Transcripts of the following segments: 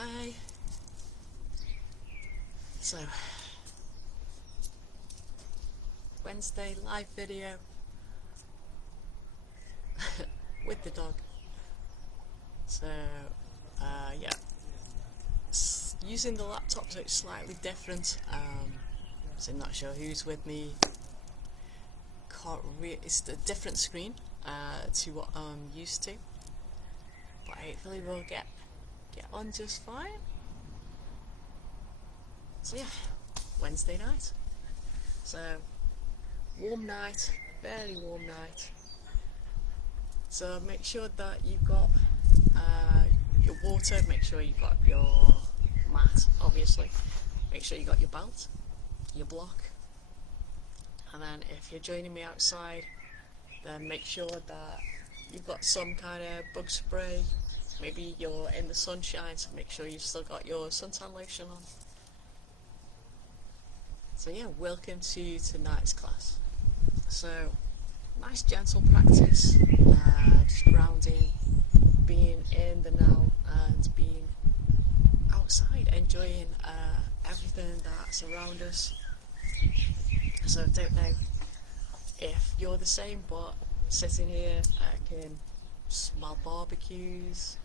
Hi. So, Wednesday live video with the dog. So, yeah, using the laptop, so it's slightly different. So I'm not sure who's with me. It's a different screen to what I'm used to, but hopefully we'll get on just fine. So yeah, Wednesday night. So warm night, fairly warm night. So make sure that you've got your water, make sure you've got your mat, obviously. Make sure you got your belt, your block. And then if you're joining me outside, then make sure that you've got some kind of bug spray. Maybe you're in the sunshine, so make sure you've still got your suntan lotion on. So yeah, welcome to tonight's class. So, nice gentle practice, just grounding, being in the now and being outside, enjoying everything that's around us. So I don't know if you're the same, but sitting here I can smell barbecues,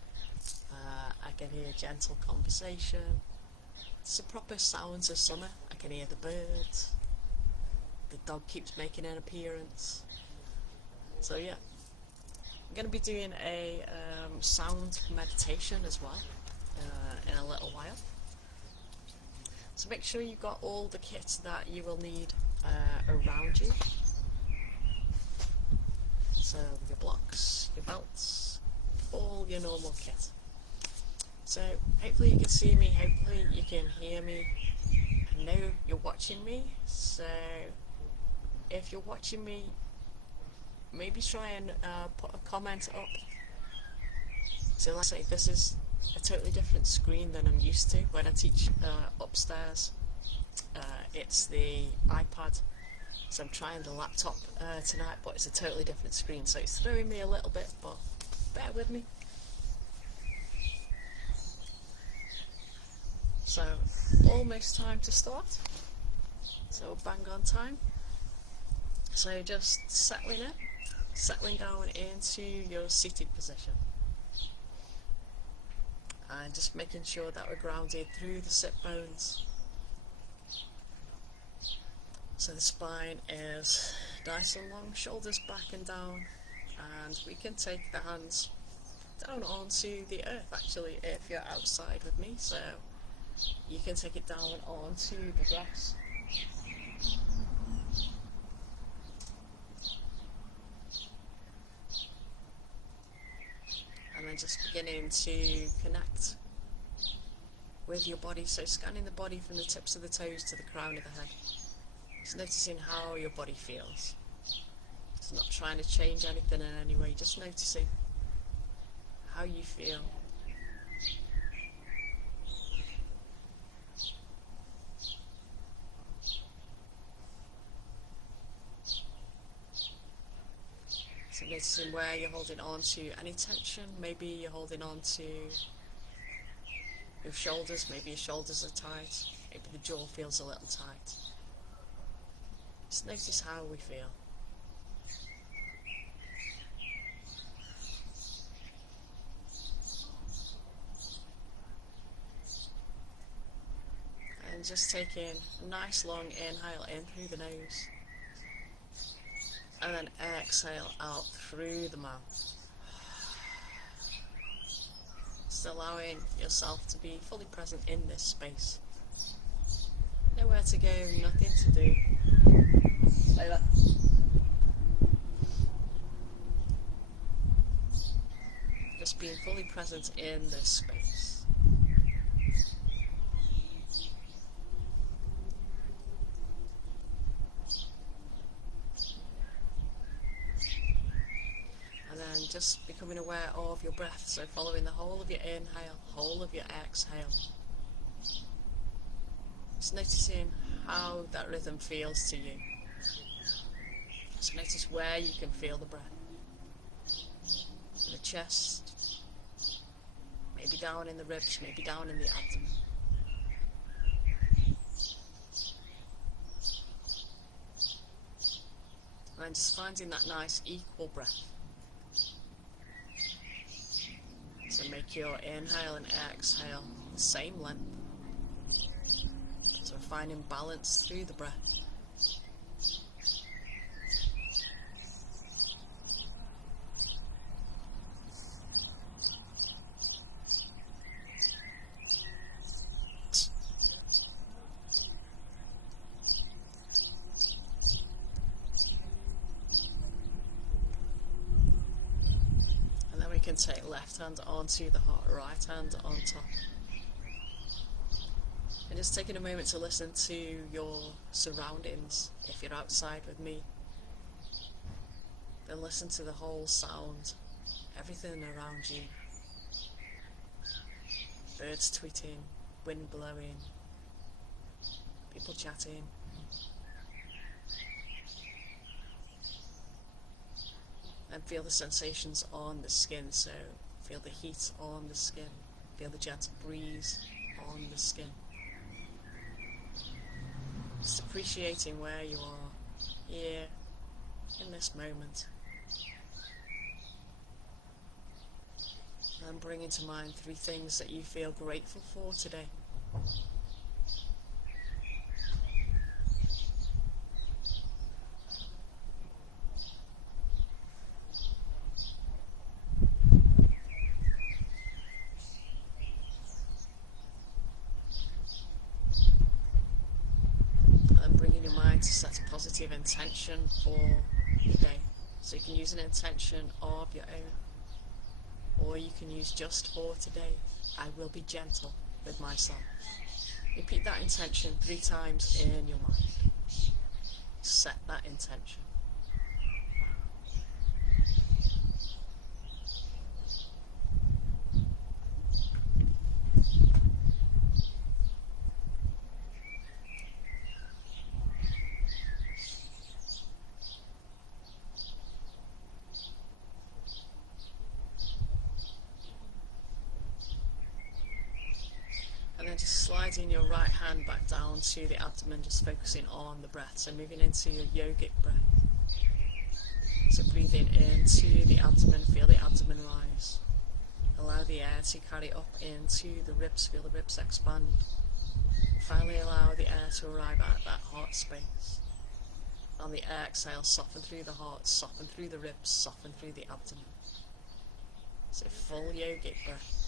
I can hear gentle conversation. It's the proper sounds of summer. I can hear the birds, the dog keeps making an appearance. So yeah, I'm going to be doing a sound meditation as well in a little while. So make sure you've got all the kits that you will need around you. So your blocks, your belts, all your normal kit. So hopefully you can see me, hopefully you can hear me. I know you're watching me, so if you're watching me, maybe try and put a comment up. So let's say this is a totally different screen than I'm used to when I teach upstairs. It's the iPad, so I'm trying the laptop tonight, but it's a totally different screen, so it's throwing me a little bit, but bear with me. So almost time to start, so bang on time. So just settling down into your seated position, and just making sure that we're grounded through the sit bones. So the spine is nice and long, shoulders back and down, and we can take the hands down onto the earth actually if you're outside with me, so you can take it down onto the grass. And then just beginning to connect with your body, so scanning the body from the tips of the toes to the crown of the head. Just noticing how your body feels. It's not trying to change anything in any way, just noticing how you feel. So noticing where you're holding on to any tension. Maybe you're holding on to your shoulders, maybe your shoulders are tight, maybe the jaw feels a little tight. Just notice how we feel. And just taking a nice long inhale in through the nose, and then exhale out through the mouth. Just allowing yourself to be fully present in this space. Nowhere to go, nothing to do. Layla. Just being fully present in this space. And then just becoming aware of your breath, so following the whole of your inhale, whole of your exhale. Just noticing how that rhythm feels to you. Just notice where you can feel the breath. In the chest, Maybe down in the ribs, maybe down in the abdomen. And just finding that nice equal breath. So make your inhale and exhale the same length. So finding balance through the breath. We can take left hand onto the heart, right hand on top. And just taking a moment to listen to your surroundings. If you're outside with me, then listen to the whole sound, everything around you. Birds tweeting, wind blowing, people chatting. And feel the sensations on the skin, so feel the heat on the skin, feel the gentle breeze on the skin. Just appreciating where you are, here, in this moment. And bringing to mind 3 things that you feel grateful for today. To set a positive intention for the day. So you can use an intention of your own, or you can use just for today. I will be gentle with myself. Repeat that intention 3 times in your mind. Set that intention. And then just sliding your right hand back down to the abdomen, just focusing on the breath. So moving into your yogic breath. So breathing into the abdomen, feel the abdomen rise. Allow the air to carry up into the ribs, feel the ribs expand. And finally allow the air to arrive at that heart space. On the exhale, soften through the heart, soften through the ribs, soften through the abdomen. So full yogic breath.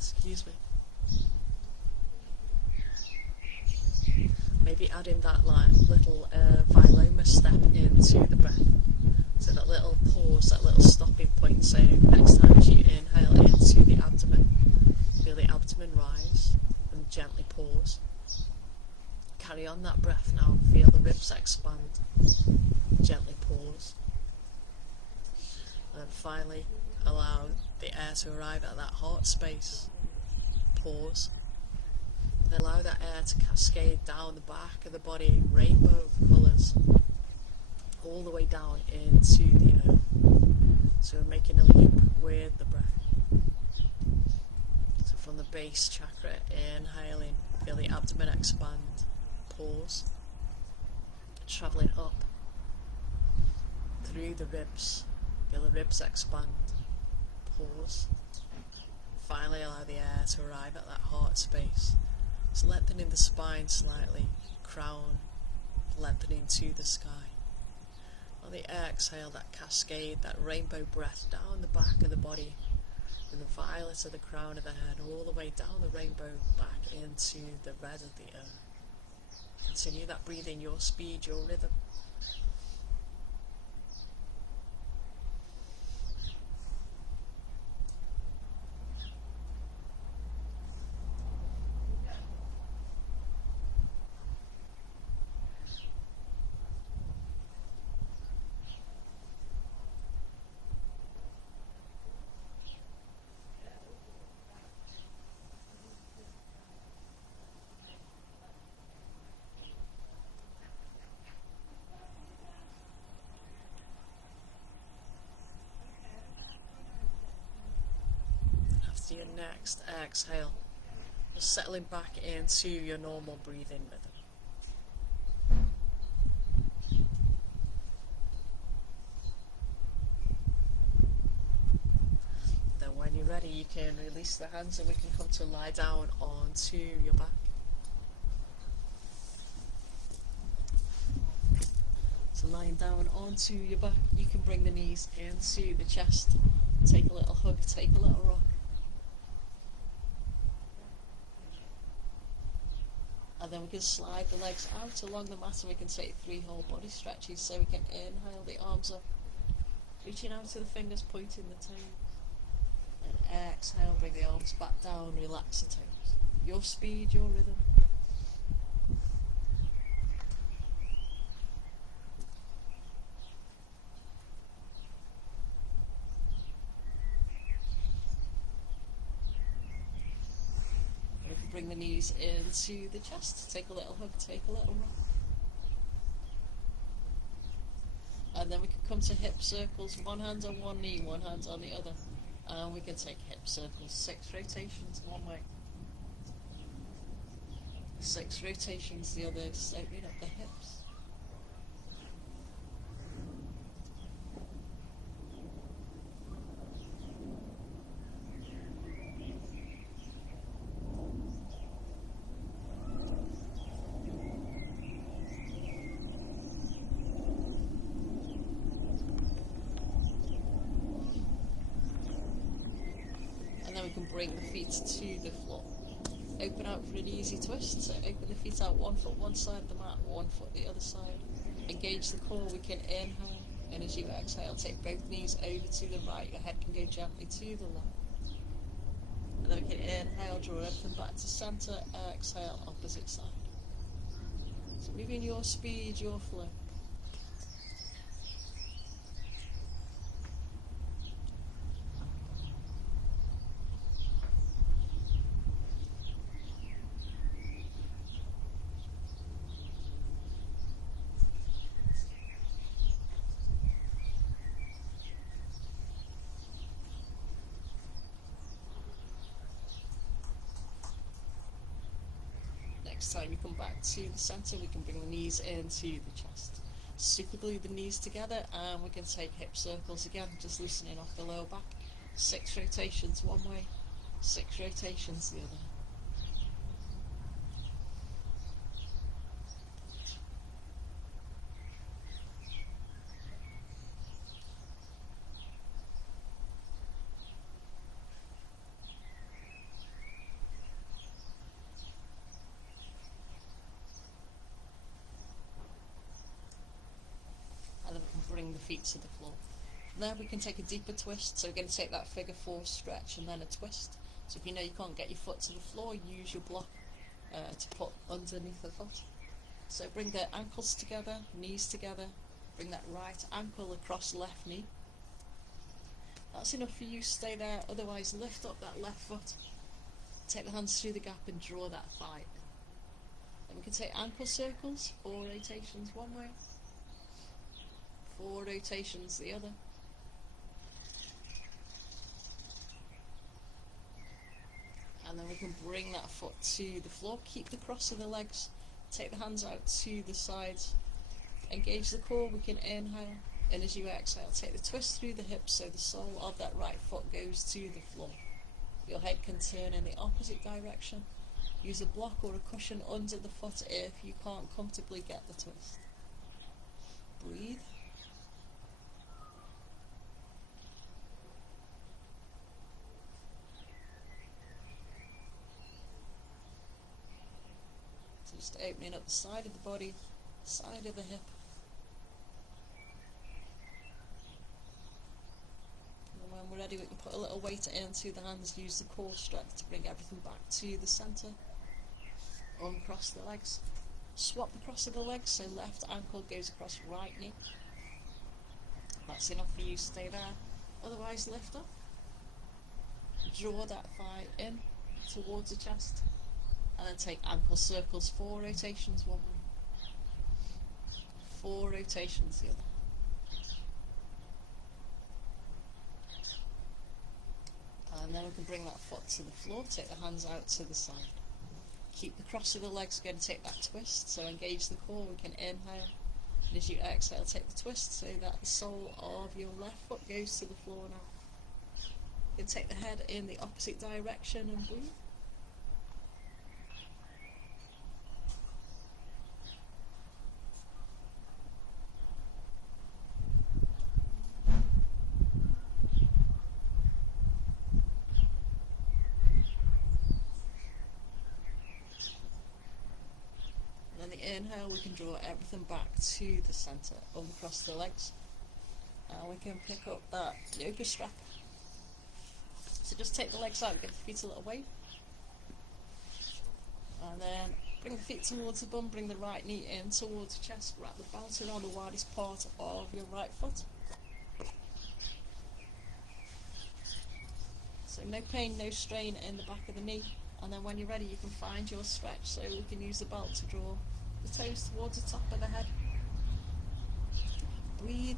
Excuse me. Maybe adding that little viloma step into the breath. So that little pause, that little stopping point. So next time as you inhale into the abdomen, feel the abdomen rise and gently pause. Carry on that breath now, feel the ribs expand, gently pause. And then finally allow the air to arrive at that heart space. Pause. And allow that air to cascade down the back of the body, rainbow of colours, all the way down into the earth. So we're making a loop with the breath. So from the base chakra, inhaling, feel the abdomen expand, pause. Travelling up through the ribs, feel the ribs expand, pause. Finally allow the air to arrive at that heart space. Just lengthening the spine slightly, crown lengthening to the sky. On the exhale, that cascade, that rainbow breath down the back of the body, from the violet of the crown of the head, all the way down the rainbow back into the red of the earth. Continue that breathing, your speed, your rhythm. Next, exhale. Just settling back into your normal breathing rhythm. Then when you're ready, you can release the hands and we can come to lie down onto your back. So lying down onto your back, you can bring the knees into the chest. Take a little hug, take a little rock. And then we can slide the legs out along the mat and we can take 3 whole body stretches. So we can inhale the arms up, reaching out to the fingers, pointing the toes. And exhale, bring the arms back down, relax the toes. Your speed, your rhythm. And if you bring the knees into the chest, take a little hug, take a little rock. And then we can come to hip circles, one hand on one knee, one hand on the other. And we can take hip circles, 6 rotations one way, 6 rotations the other, just opening up the hips. And then we can bring the feet to the floor. Open out for an easy twist. So open the feet out, 1 foot one side of the mat, 1 foot the other side. Engage the core, we can inhale. And as you exhale, take both knees over to the right. Your head can go gently to the left. And then we can inhale, draw everything back to centre. Exhale, opposite side. So moving your speed, your flow. Next time you come back to the centre, we can bring the knees into the chest. Super glue the knees together and we can take hip circles again, just loosening off the lower back. 6 rotations one way, 6 rotations the other. And then we can bring the feet to the floor. Now we can take a deeper twist, so we're going to take that figure 4 stretch and then a twist. So if you know you can't get your foot to the floor, use your block to put underneath the foot. So bring the ankles together, knees together, bring that right ankle across left knee. That's enough for you, stay there, otherwise lift up that left foot, take the hands through the gap and draw that thigh in. Then we can take ankle circles, 4 rotations one way, 4 rotations the other. And then we can bring that foot to the floor, keep the cross of the legs, take the hands out to the sides, engage the core, we can inhale, and as you exhale, take the twist through the hips so the sole of that right foot goes to the floor. Your head can turn in the opposite direction. Use a block or a cushion under the foot if you can't comfortably get the twist. Breathe. So just opening up the side of the body, side of the hip. And when we're ready, we can put a little weight into the hands, use the core strength to bring everything back to the centre. Uncross the legs. Swap the cross of the legs, so left ankle goes across right knee. That's enough for you, stay there. Otherwise, lift up. Draw that thigh in towards the chest. And then take ankle circles, 4 rotations one way, 4 rotations the other. And then we can bring that foot to the floor, take the hands out to the side. Keep the cross of the legs, going to take that twist, so engage the core, we can inhale. And as you exhale, take the twist so that the sole of your left foot goes to the floor now. You can take the head in the opposite direction and breathe. Inhale, we can draw everything back to the centre, across the legs, and we can pick up that yoga strap. So just take the legs out, get the feet a little wave, and then bring the feet towards the bum, bring the right knee in towards the chest, wrap the belt around the widest part of your right foot. So no pain, no strain in the back of the knee, and then when you're ready you can find your stretch, so we can use the belt to draw the toes towards the top of the head. Breathe.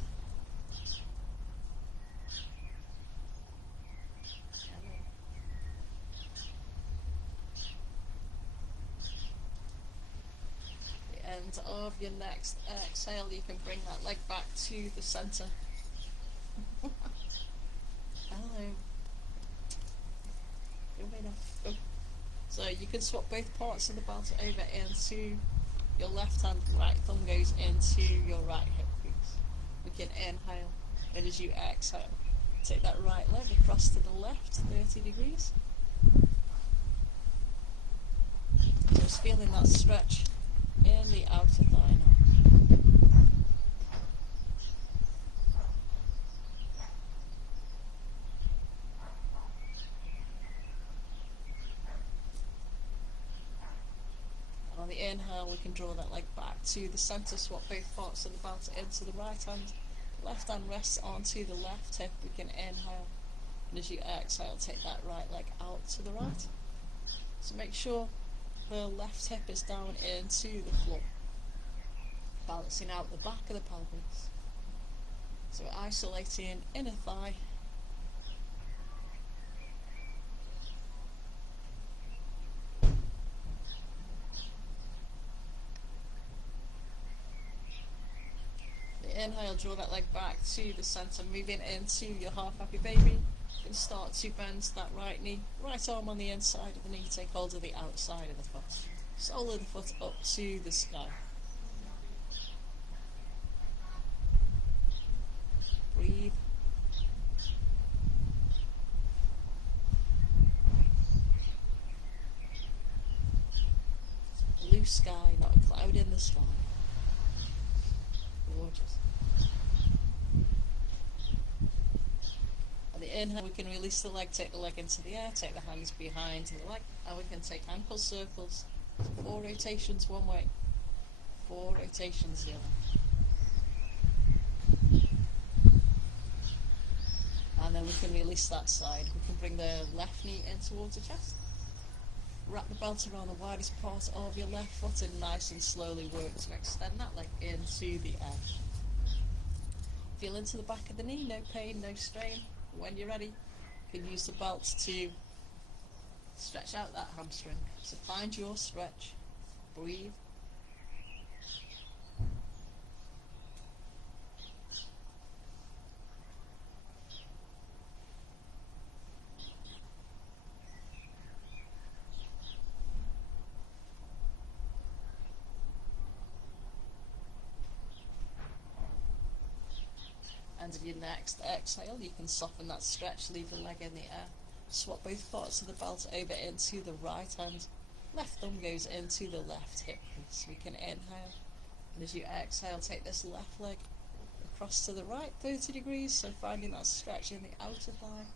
The end of your next exhale, you can bring that leg back to the centre. Hello. Go away now. Go. So you can swap both parts of the belt over into your left hand, right thumb goes into your right hip crease. We can inhale, and as you exhale, take that right leg across to the left, 30 degrees. Just feeling that stretch in the outer thigh now. On the inhale, we can draw that leg back to the centre, swap both parts of the belt into the right hand. Left hand rests onto the left hip, we can inhale. And as you exhale, take that right leg out to the right. So make sure the left hip is down into the floor, balancing out the back of the pelvis. So we're isolating inner thigh. Inhale, draw that leg back to the centre, moving into your half happy baby. You can start to bend that right knee, right arm on the inside of the knee, take hold of the outside of the foot. Sole of the foot up to the sky. Breathe. Blue sky, not a cloud in the sky. Gorgeous. On the inhale, we can release the leg, take the leg into the air, take the hands behind the leg, and we can take ankle circles. 4 rotations one way, 4 rotations the other. And then we can release that side. We can bring the left knee in towards the chest. Wrap the belt around the widest part of your left foot and nice and slowly work to extend that leg into the air. Feel into the back of the knee, no pain, no strain. When you're ready, you can use the belt to stretch out that hamstring. So find your stretch, breathe. And in your next exhale, you can soften that stretch, leave the leg in the air. Swap both parts of the belt over into the right hand. Left thumb goes into the left hip crease. We can inhale. And as you exhale, take this left leg across to the right, 30 degrees. So finding that stretch in the outer thigh.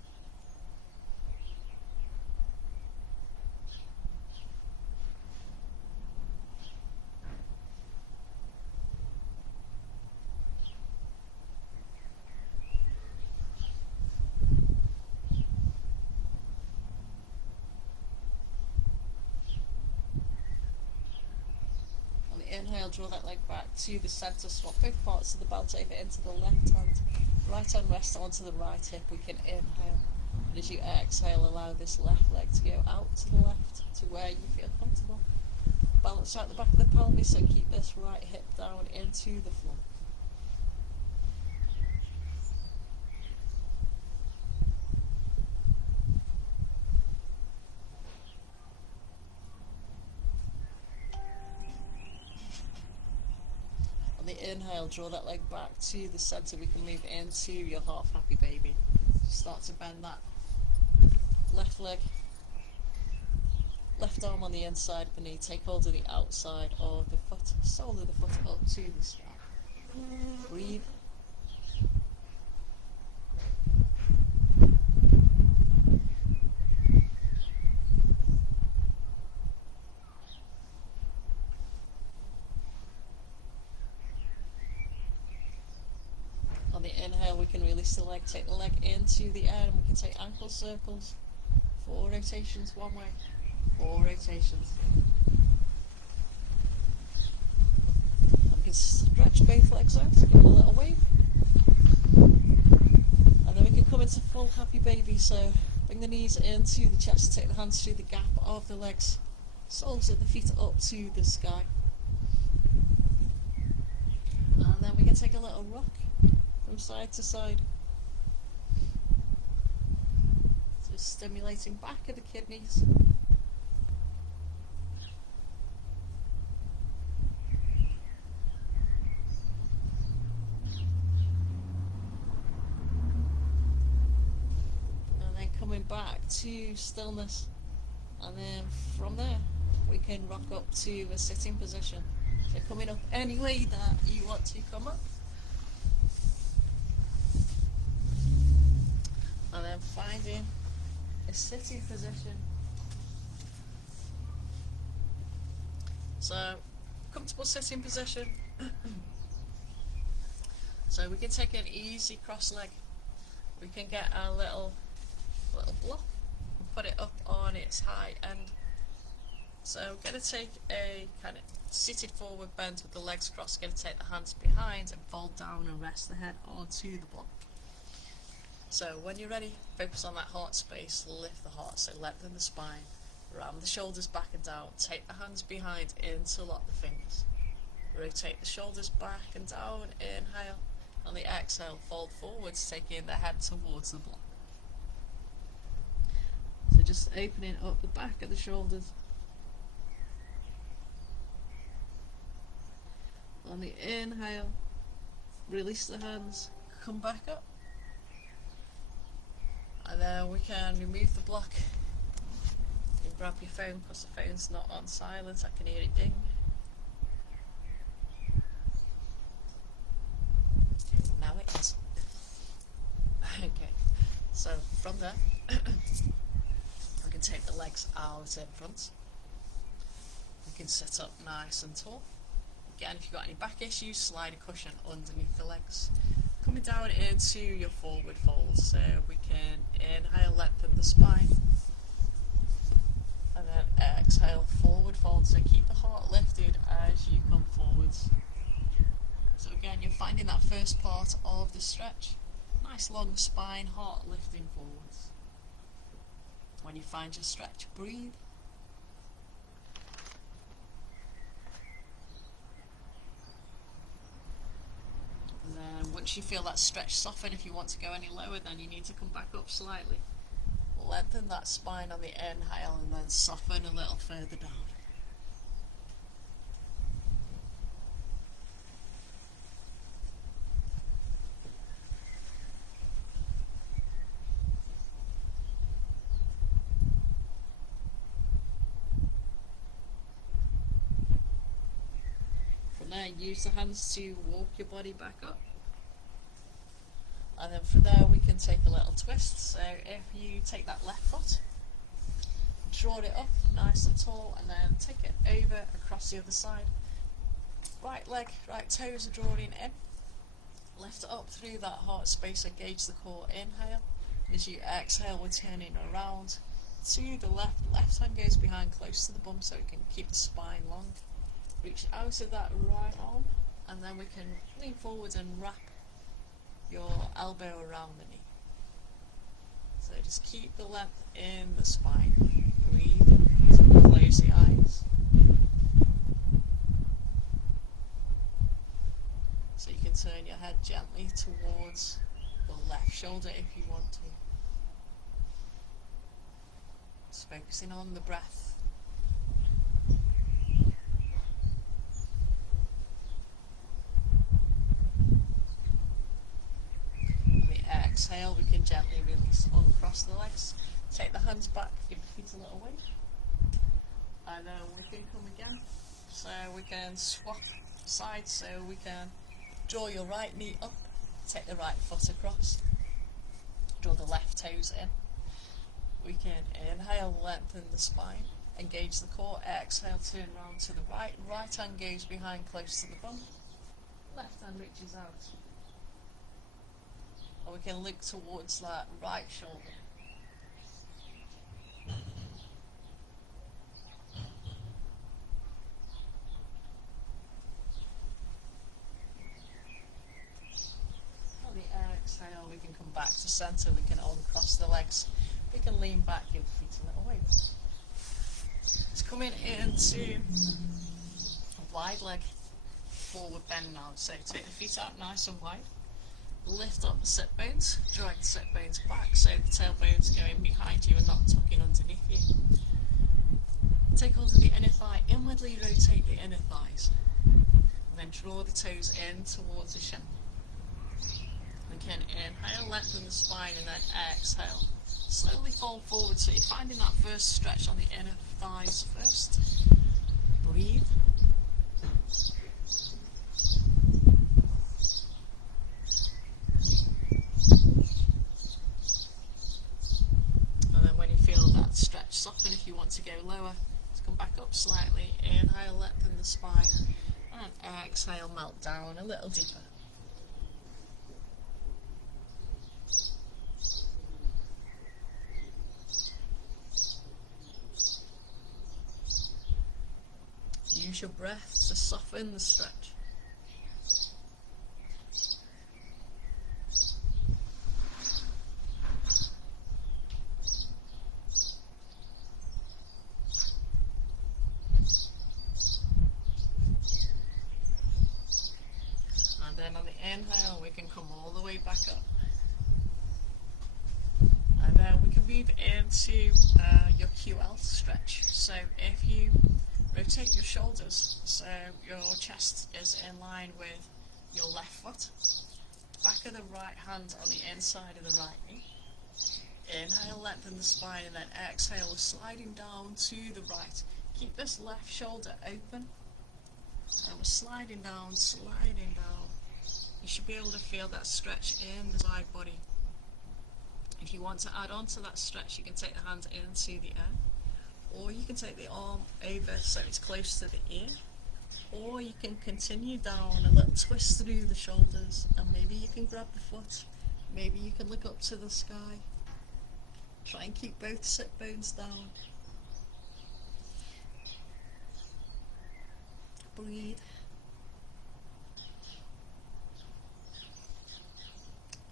Inhale, draw that leg back to the centre, swap both parts of the belt over into the left hand. Right hand rests onto the right hip, we can inhale. And as you exhale, allow this left leg to go out to the left to where you feel comfortable. Balance out the back of the pelvis, so keep this right hip down into the floor. On the inhale, draw that leg back to the centre. We can move into your half happy baby. Start to bend that left leg, left arm on the inside of the knee. Take hold of the outside of the foot, sole of the foot up to the sky. Breathe. On the inhale, we can release the leg, take the leg into the air, and we can take ankle circles. 4 rotations one way, 4 rotations. And we can stretch both legs out, give it a little wave. And then we can come into full happy baby, so bring the knees into the chest, take the hands through the gap of the legs, soles of the feet up to the sky. And then we can take a little rock from side to side. Just stimulating back of the kidneys. And then coming back to stillness. And then from there, we can rock up to a sitting position. So coming up any way that you want to come up. And then finding a sitting position. So, comfortable sitting position. So we can take an easy cross leg. We can get our little block and put it up on its high end. So we're going to take a kind of seated forward bend with the legs crossed. Going to take the hands behind and fold down and rest the head onto the block. So when you're ready, focus on that heart space, lift the heart, so lengthen the spine, ram the shoulders back and down, take the hands behind, interlock the fingers. Rotate the shoulders back and down, inhale, on the exhale, fold forwards, taking the head towards the block. So just opening up the back of the shoulders. On the inhale, release the hands, come back up. And then we can remove the block. You can grab your phone because the phone's not on silent, I can hear it ding. Now it is. Okay, so from there, we can take the legs out in front. We can sit up nice and tall. Again, if you've got any back issues, slide a cushion underneath the legs. Coming down into your forward fold, so we can inhale, lengthen the spine, and then exhale, forward fold, so keep the heart lifted as you come forwards. So again, you're finding that first part of the stretch, nice long spine, heart lifting forwards. When you find your stretch, breathe. And then once you feel that stretch soften, if you want to go any lower, then you need to come back up slightly. Lengthen that spine on the inhale and then soften a little further down. From there, use the hands to walk your body back up. And then from there we can take a little twist. So if you take that left foot, draw it up nice and tall, and then take it over across the other side. Right leg, right toes are drawing in. Lift it up through that heart space, engage the core, inhale. And as you exhale, we're turning around to the left. Left hand goes behind close to the bum so we can keep the spine long. Reach out of that right arm, and then we can lean forward and wrap your elbow around the knee. So just keep the length in the spine. Breathe. Close the eyes. So you can turn your head gently towards the left shoulder if you want to. Just focusing on the breath. On the exhale, we can gently release, uncross the legs. Take the hands back, give the feet a little wave. And then we can come again. So we can swap sides, so we can draw your right knee up, take the right foot across, draw the left toes in. We can inhale, lengthen the spine, engage the core, exhale, turn round to the right, right hand goes behind close to the bum, left hand reaches out. Or we can look towards that right shoulder. Exhale, we can come back to centre, we can uncross the legs, we can lean back, give the feet a little wave. It's coming into a wide leg forward bend now, so take the feet out nice and wide, lift up the sit bones, drag the sit bones back so the tailbones go in behind you and not tucking underneath you. Take hold of the inner thigh, inwardly rotate the inner thighs, and then draw the toes in towards the shin. Again, inhale, lengthen the spine, and then exhale. Slowly fall forward, so you're finding that first stretch on the inner thighs first. Breathe. And then when you feel that stretch soften, if you want to go lower, just come back up slightly. Inhale, lengthen the spine, and exhale, melt down a little deeper. Use your breath to soften the stretch. And then on the inhale, we can come all the way back up. And then we can move into your QL stretch. So if you rotate your shoulders so your chest is in line with your left foot. Back of the right hand on the inside of the right knee. Inhale, lengthen the spine, and then exhale, sliding down to the right. Keep this left shoulder open. And we're sliding down, sliding down. You should be able to feel that stretch in the side body. If you want to add on to that stretch, you can take the hands into the air. Or you can take the arm over so it's close to the ear, or you can continue down a little twist through the shoulders, and maybe you can grab the foot, maybe you can look up to the sky. Try and keep both sit bones down. Breathe.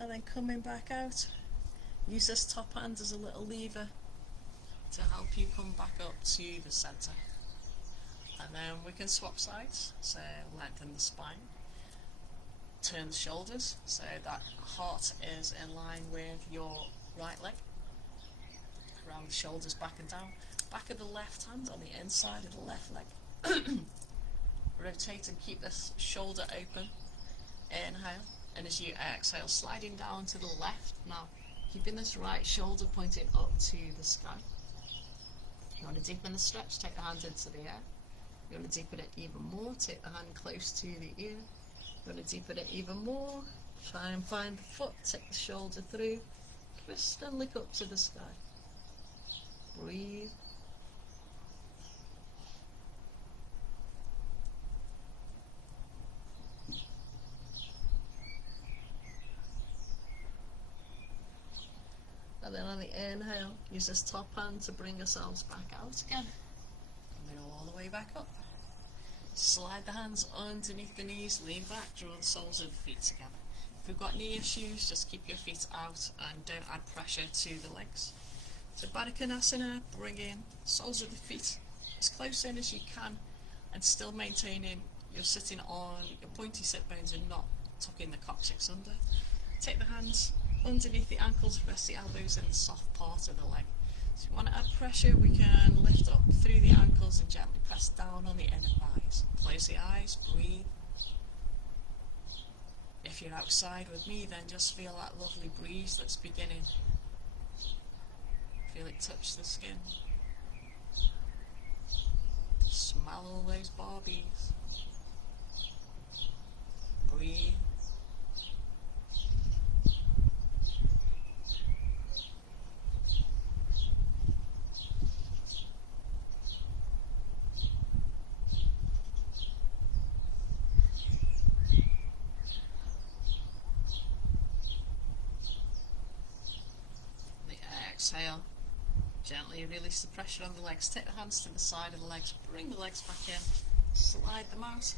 And then coming back out, use this top hand as a little lever to help you come back up to the centre. And then we can swap sides, so lengthen the spine, turn the shoulders so that heart is in line with your right leg, round the shoulders back and down, back of the left hand on the inside of the left leg. Rotate and keep this shoulder open. Inhale, and as you exhale, sliding down to the left. Now keeping this right shoulder pointing up to the sky. You want to deepen the stretch, take the hands into the air. You want to deepen it even more, take the hand close to the ear. You want to deepen it even more, try and find the foot, take the shoulder through, twist and look up to the sky. Breathe. And then on the inhale, use this top hand to bring ourselves back out again. And then all the way back up. Slide the hands underneath the knees, lean back, draw the soles of the feet together. If you've got knee issues, just keep your feet out and don't add pressure to the legs. So Baddha Konasana, bring in soles of the feet as close in as you can and still maintaining you're sitting on your pointy sit bones and not tucking the coccyx under. Take the hands underneath the ankles, rest the elbows in the soft part of the leg. So if you want to add pressure, we can lift up through the ankles and gently press down on the inner thighs. Close the eyes, breathe. If you're outside with me, then just feel that lovely breeze that's beginning. Feel it touch the skin. Smell all those barbies. Breathe. Exhale. Gently release the pressure on the legs. Take the hands to the side of the legs. Bring the legs back in. Slide them out.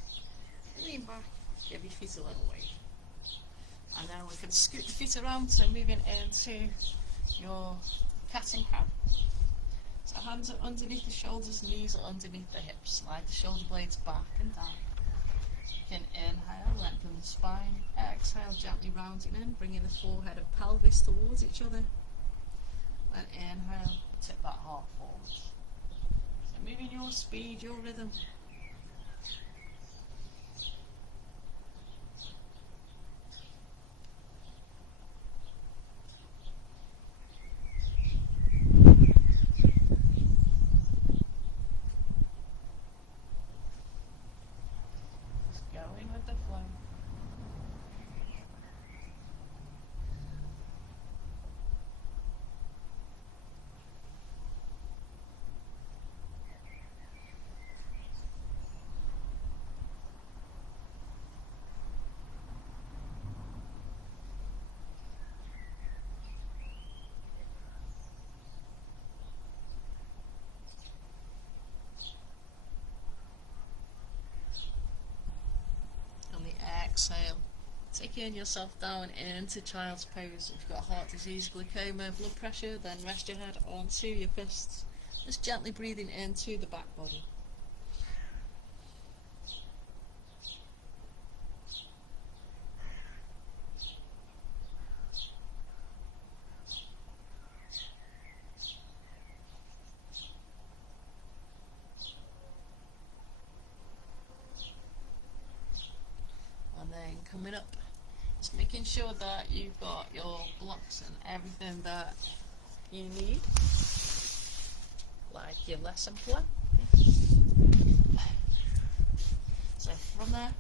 Lean back. Give your feet a little wave. And then we can scoot the feet around. So moving into your cat and cow. So hands are underneath the shoulders, knees are underneath the hips. Slide the shoulder blades back and down. You can inhale, lengthen the spine. Exhale, gently rounding in, bringing the forehead and pelvis towards each other. Then inhale, tip that heart forward. So moving your speed, your rhythm. Just going with the flow. Exhale, taking yourself down into child's pose. If you've got heart disease, glaucoma, blood pressure, then rest your head onto your fists. Just gently breathing into the back body. Coming up, just making sure that you've got your blocks and everything that you need, like your lesson plan. So from there,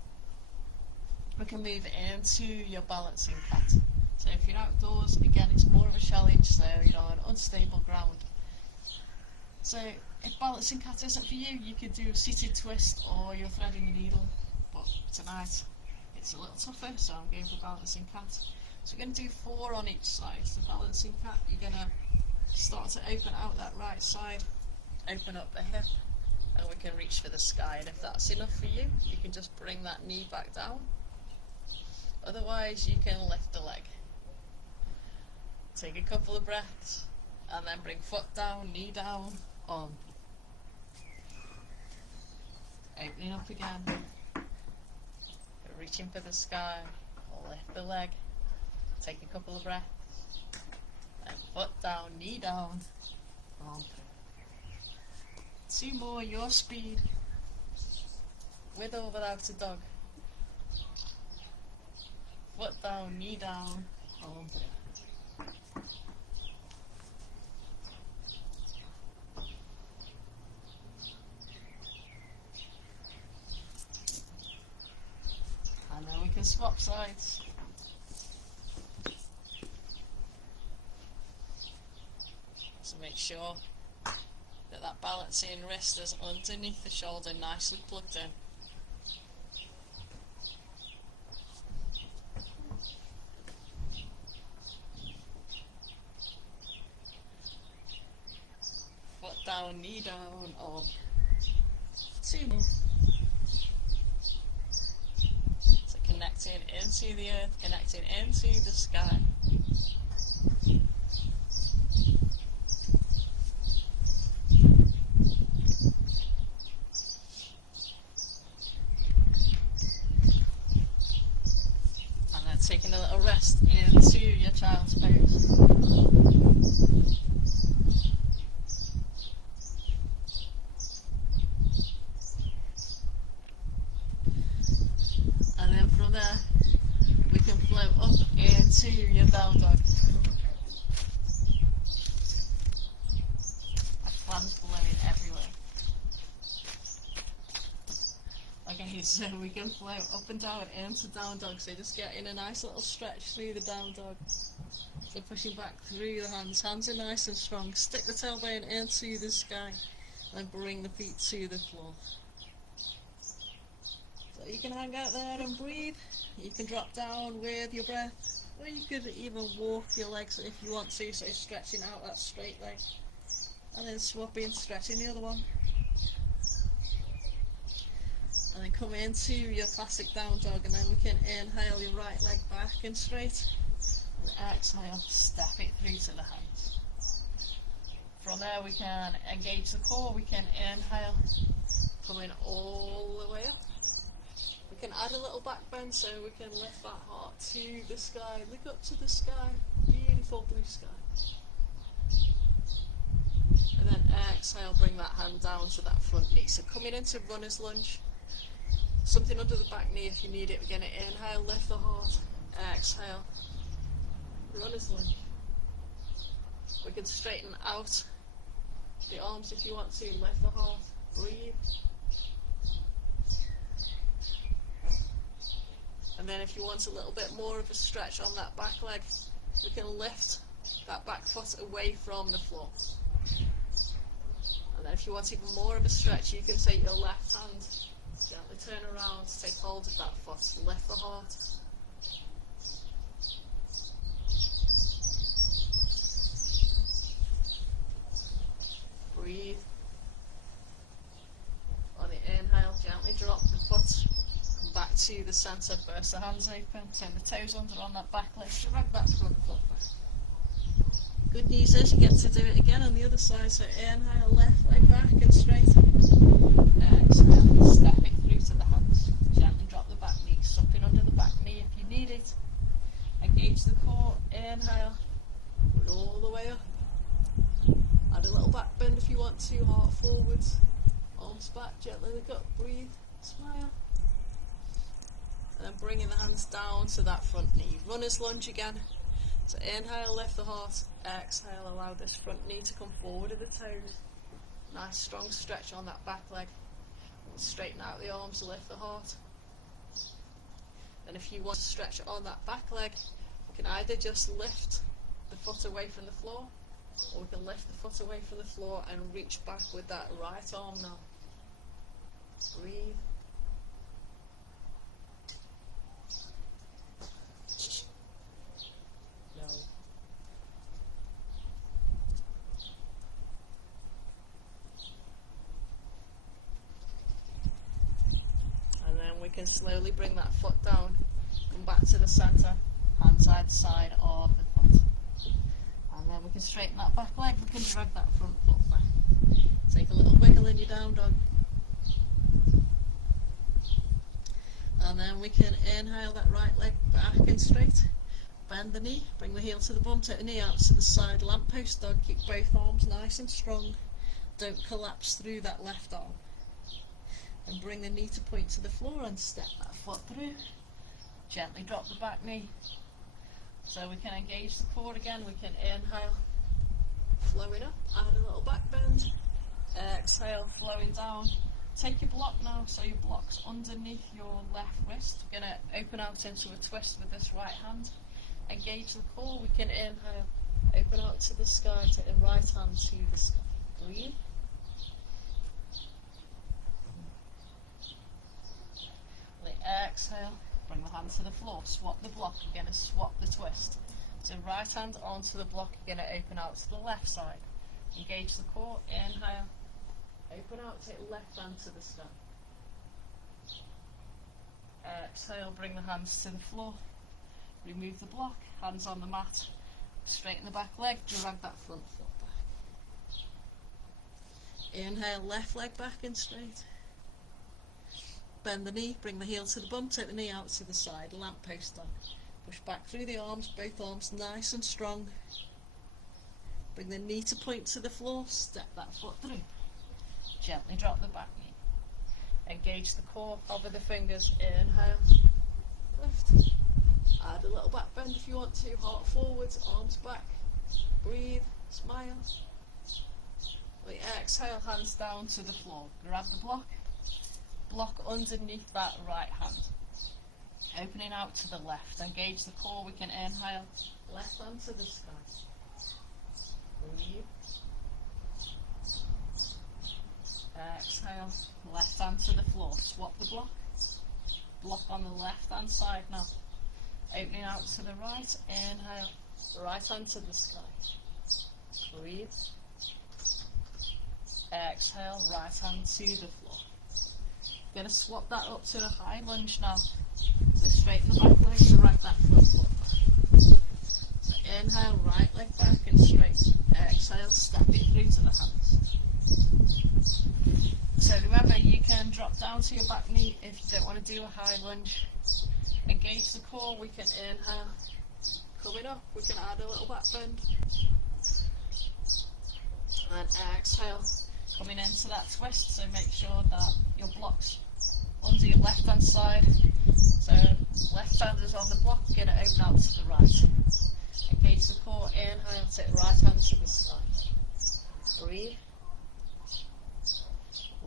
we can move into your balancing cat. So if you're outdoors, again, it's more of a challenge, so you're on unstable ground. So if balancing cat isn't for you, you could do a seated twist or you're threading a needle, but tonight it's a little tougher, so I'm going for balancing cat. So we're going to do 4 on each side. So balancing cat, you're going to start to open out that right side, open up the hip, and we can reach for the sky. And if that's enough for you, you can just bring that knee back down. Otherwise, you can lift the leg. Take a couple of breaths, and then bring foot down, knee down, on. Opening up again. Reaching for the sky, lift the leg, take a couple of breaths, and foot down, knee down, on. 2 more, your speed, with or without a dog. Foot down, knee down, on. And then we can swap sides. So make sure that that balancing wrist is underneath the shoulder, nicely plugged in. Foot down, knee down, on. 2 more. connecting into the earth, connecting into the sky. And then taking a little rest into your child's pose. And then from there, we can float up into your down dog. Fans blowing everywhere. Okay, so we can float up and down into down dog. So just getting a nice little stretch through the down dog. So pushing back through the hands. Hands are nice and strong. Stick the tailbone into the sky. And bring the feet to the floor. So you can hang out there and breathe. You can drop down with your breath. Or you could even walk your legs if you want to. So stretching out that straight leg. And then swapping, stretching the other one. And then come into your classic down dog, and then we can inhale your right leg back and straight. And exhale, step it through to the hands. From there we can engage the core, we can inhale, coming all the way up. We can add a little back bend so we can lift that heart to the sky, look up to the sky, beautiful blue sky. And then exhale, bring that hand down to that front knee. So coming into runner's lunge, something under the back knee if you need it. We're going to inhale, lift the heart, exhale, runner's lunge. We can straighten out the arms if you want to, lift the heart, breathe. And then if you want a little bit more of a stretch on that back leg, we can lift that back foot away from the floor. And then if you want even more of a stretch, you can take your left hand, gently turn around, take hold of that foot, lift the heart. Breathe. On the inhale, gently drop the foot, come back to the centre, burst the hands open, turn the toes under on that back leg, drag that front foot back. Good news is you get to do it again on the other side, so inhale, left leg back and straight. Exhale, step it through to the hands. Gently drop the back knee, something under the back knee if you need it. Engage the core, inhale, go all the way up. Add a little back bend if you want to, heart forwards, arms back, gently look up, breathe, smile. And then bringing the hands down to that front knee. Runner's lunge again. So inhale, lift the heart, exhale, allow this front knee to come forward of the toes. Nice strong stretch on that back leg. Straighten out the arms, lift the heart. And if you want to stretch on that back leg, you can either just lift the foot away from the floor, or we can lift the foot away from the floor and reach back with that right arm now. Breathe. We can slowly bring that foot down, come back to the centre, hand side to side of the foot. And then we can straighten that back leg, we can drag that front foot back. Take a little wiggle in your down dog. And then we can inhale that right leg back and straight. Bend the knee, bring the heel to the bum, take the knee out to the side, lamppost dog, keep both arms nice and strong. Don't collapse through that left arm. And bring the knee to point to the floor and step that foot through. Gently drop the back knee. So we can engage the core again. We can inhale, flowing up, add a little back bend. Exhale, flowing down. Take your block now, so your block's underneath your left wrist. We're going to open out into a twist with this right hand. Engage the core. We can inhale, open out to the sky, take the right hand to the sky. Breathe. Exhale, bring the hand to the floor, swap the block, you're going to swap the twist. So right hand onto the block, you're going to open out to the left side. Engage the core, inhale, open out, take left hand to the sky. Exhale, bring the hands to the floor. Remove the block, hands on the mat. Straighten the back leg, drag that front foot back. Inhale, left leg back and straight. Bend the knee, bring the heel to the bum, take the knee out to the side, lamppost on. Push back through the arms, both arms nice and strong. Bring the knee to point to the floor, step that foot through. Gently drop the back knee. Engage the core, hover the fingers, inhale, lift. Add a little back bend if you want to, heart forwards, arms back. Breathe, smile. We exhale, hands down to the floor. Grab the block. Block underneath that right hand. Opening out to the left. Engage the core. We can inhale. Left hand to the sky. Breathe. Exhale. Left hand to the floor. Swap the block. Block on the left hand side now. Opening out to the right. Inhale. Right hand to the sky. Breathe. Exhale. Right hand to the floor. Going to swap that up to the high lunge now. So straighten the back leg, drag that front foot back. So inhale, right leg back and straight. Exhale, step it through to the hands. So remember, you can drop down to your back knee if you don't want to do a high lunge. Engage the core, we can inhale. Coming up, we can add a little back bend. And exhale, coming into that twist, so make sure that your block's under your left hand side. So left hand is on the block, get it open out to the right. Engage the core, inhale, take the right hand to the sky. Breathe.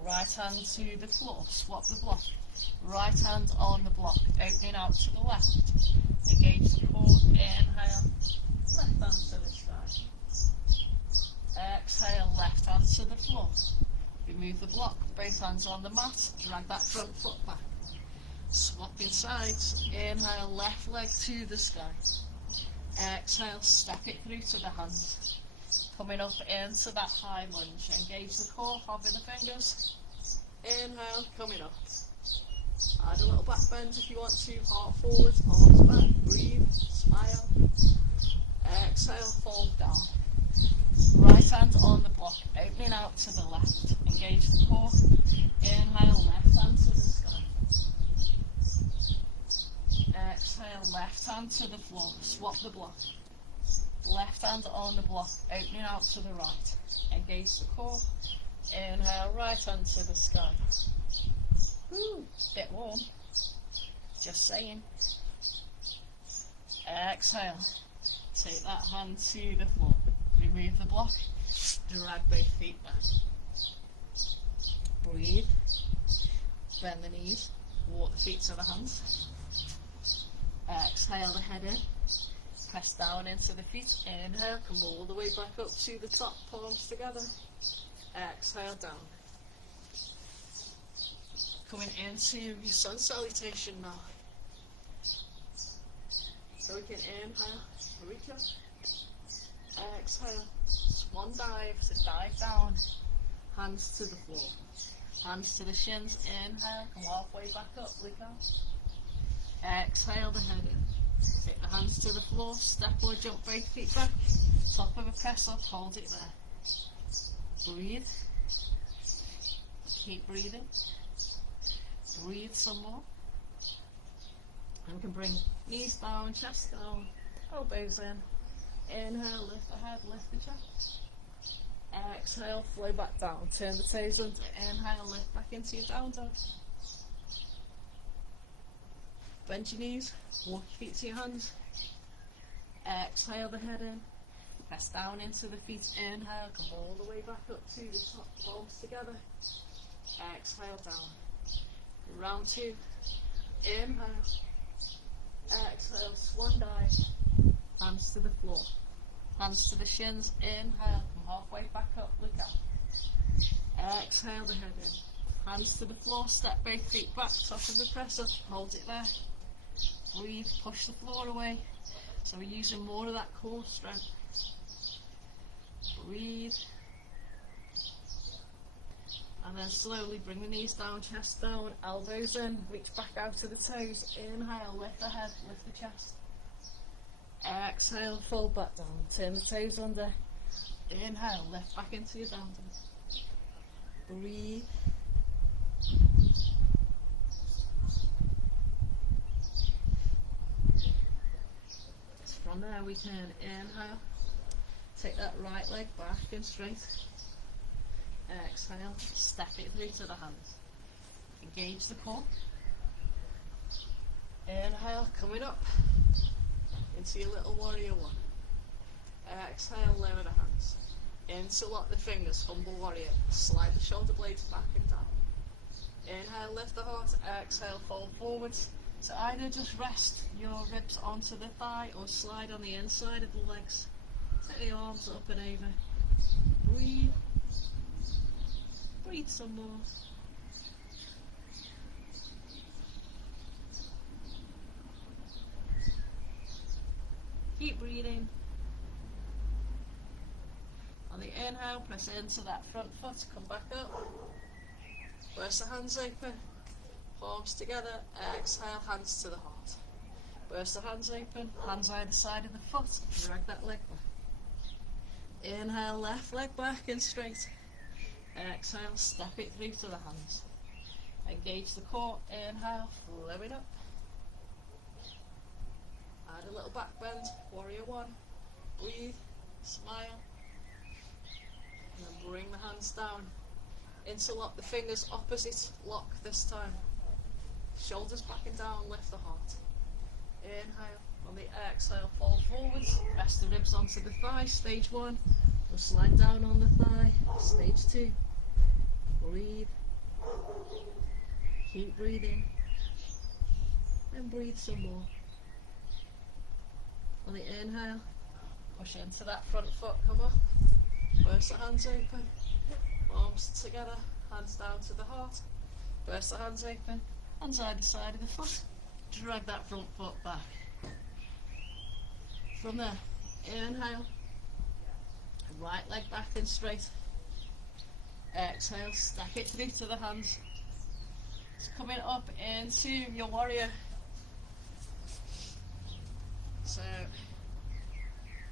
Right hand to the floor, swap the block. Right hand on the block, opening out to the left. Engage the core, inhale, left hand to the sky. Exhale, left hand to the floor. Remove the block, both hands on the mat, drag that front foot back. Swapping sides, inhale, left leg to the sky. Exhale, step it through to the hands. Coming up into that high lunge, engage the core, hover the fingers. Inhale, coming up. Add a little back bend if you want to, heart forwards, arms back, breathe, smile. Exhale, fold down. Right hand on the block, opening out to the left. Engage the core. Inhale, left hand to the sky. Exhale, left hand to the floor. Swap the block. Left hand on the block, opening out to the right. Engage the core. Inhale, right hand to the sky. Woo, bit warm. Just saying. Exhale. Take that hand to the floor. Remove the block. Drag both feet back. Breathe. Bend the knees. Walk the feet to the hands. Exhale the head in. Press down into the feet. Inhale. Come all the way back up to the top. Palms together. Exhale down. Coming into your sun salutation now. So we can inhale. Reach up. Exhale. Swan dive. So dive down. Hands to the floor. Hands to the shins. Inhale. Come halfway back up. Look out. Exhale the head in. Take the hands to the floor. Step or jump both feet back. Top of a press up. Hold it there. Breathe. Keep breathing. Breathe some more. And we can bring knees down, chest down, elbows in. Inhale, lift the head, lift the chest. Exhale, flow back down. Turn the toes under. Inhale, lift back into your down dog. Bend your knees, walk your feet to your hands. Exhale the head in. Press down into the feet. Inhale, come all the way back up to the top, palms together. Exhale down. Round two. Inhale. Exhale, swan dive. Hands to the floor. Hands to the shins. Inhale, come halfway back up, look out. Exhale the head in. Hands to the floor, step both feet back, top of the press up, hold it there. Breathe, push the floor away. So we're using more of that core strength. Breathe. And then slowly bring the knees down, chest down, elbows in, reach back out to the toes. Inhale, lift the head, lift the chest. Exhale, fold back down, turn the toes under. Inhale, lift back into your down dog. Breathe. From there we can inhale, take that right leg back and straight. Exhale, step it through to the hands. Engage the core. Inhale, coming up into your little warrior one. Exhale, lower the hands. Interlock the fingers, humble warrior. Slide the shoulder blades back and down. Inhale, lift the heart. Exhale, fold forwards. So either just rest your ribs onto the thigh or slide on the inside of the legs. Take the arms up and over. Breathe. Breathe some more. Keep breathing. On the inhale, press into that front foot, come back up. Burst the hands open, palms together, exhale, hands to the heart. Burst the hands open, hands either side of the foot, drag that leg back. Inhale, left leg back and straight. Exhale, step it through to the hands. Engage the core, inhale, flow it up. Add a little back bend, warrior one. Breathe, smile. And then bring the hands down. Interlock the fingers, opposite lock this time. Shoulders back and down, lift the heart. Inhale, on the exhale, fold forwards. Press the ribs onto the thigh, stage one. We'll slide down on the thigh, stage two. Breathe. Keep breathing. And breathe some more. On the inhale, push into that front foot, come up. Burst the hands open. Arms together, hands down to the heart. Burst the hands open, hands either side of the foot. Drag that front foot back. From there, inhale. Right leg back and straight. Exhale, stack it through to the hands. It's coming up into your warrior. So,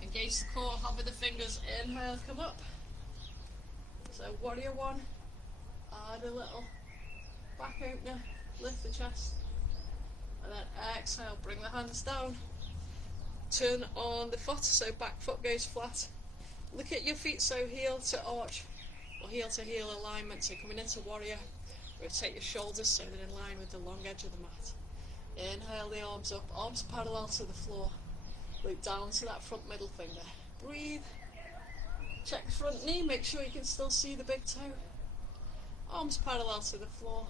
engage the core, hover the fingers, inhale, come up. So warrior one, add a little back opener, lift the chest. And then exhale, bring the hands down. Turn on the foot, so back foot goes flat. Look at your feet, so heel to arch or heel to heel alignment. So coming into warrior, rotate your shoulders so they're in line with the long edge of the mat. Inhale the arms up, arms parallel to the floor. Loop down to that front middle finger. Breathe. Check the front knee, make sure you can still see the big toe. Arms parallel to the floor.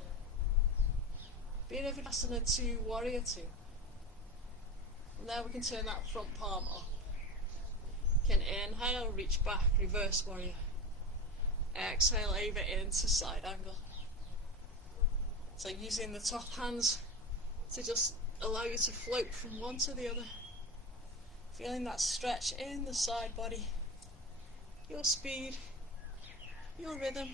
Virabhadrasana 2, warrior 2. And there we can turn that front palm up. Can inhale, reach back, reverse warrior. Exhale over into side angle. So using the top hands to just allow you to float from one to the other. Feeling that stretch in the side body. Your speed, your rhythm.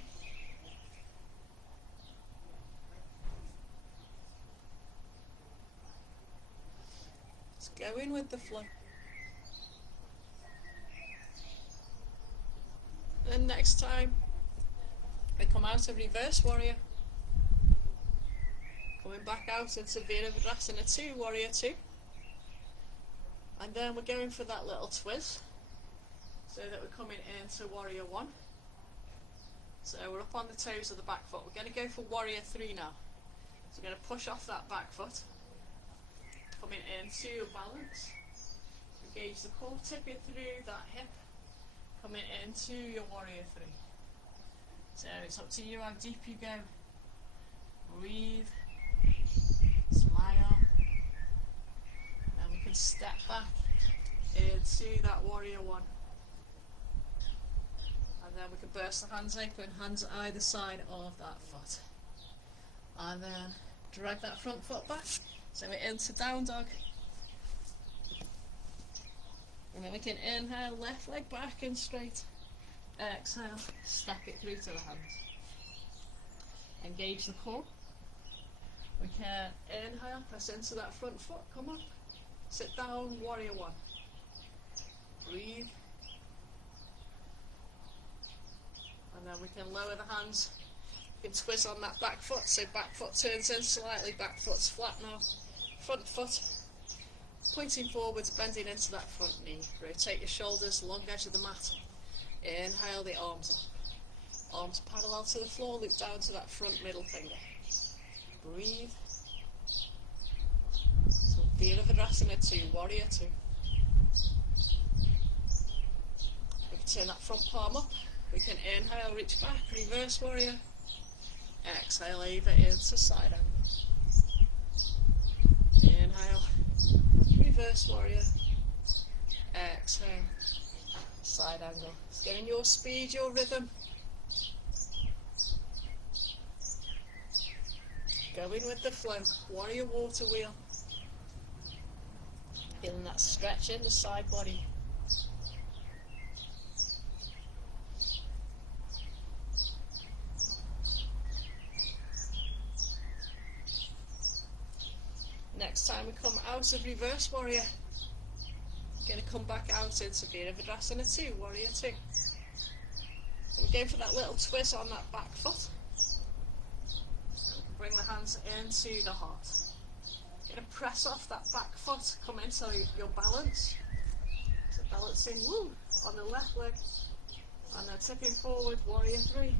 Just go in with the flow. And next time we come out of reverse warrior, coming back out into Virabhadrasana 2, warrior 2, and then we're going for that little twist, so that we're coming into warrior 1. So we're up on the toes of the back foot. We're going to go for warrior 3 now. So we're going to push off that back foot, coming into balance, engage the core, tip it through that hip, coming into your warrior 3. So it's up to you how deep you go. Breathe, smile, and we can step back into that warrior 1. And then we can burst the hands open, hands either side of that foot. And then drag that front foot back. So we're into down dog. And then we can inhale, left leg back and straight. Exhale, step it through to the hands. engage the core. We can inhale, press into that front foot, come on. Sit down, warrior one. Breathe. And then we can lower the hands. You can twist on that back foot, so back foot turns in slightly, back foot's flat now. Front foot pointing forwards, bending into that front knee. Rotate your shoulders, long edge of the mat. Inhale the arms up. Arms parallel to the floor, loop down to that front middle finger. Breathe. So Virabhadrasana 2, warrior 2. We can turn that front palm up. We can inhale, reach back, reverse warrior. Exhale, lever into side angle. Inhale, reverse warrior. Exhale, side angle. It's getting your speed, your rhythm. Going with the flow. Warrior water wheel. Feeling that stretch in the side body. Next time we come out of reverse warrior, we're going to come back out into Virabhadrasana 2, warrior 2. So we're going for that little twist on that back foot. Bring the hands into the heart. You're going to press off that back foot, come into your balance. So balancing, woo, on the left leg. And then tipping forward, warrior 3.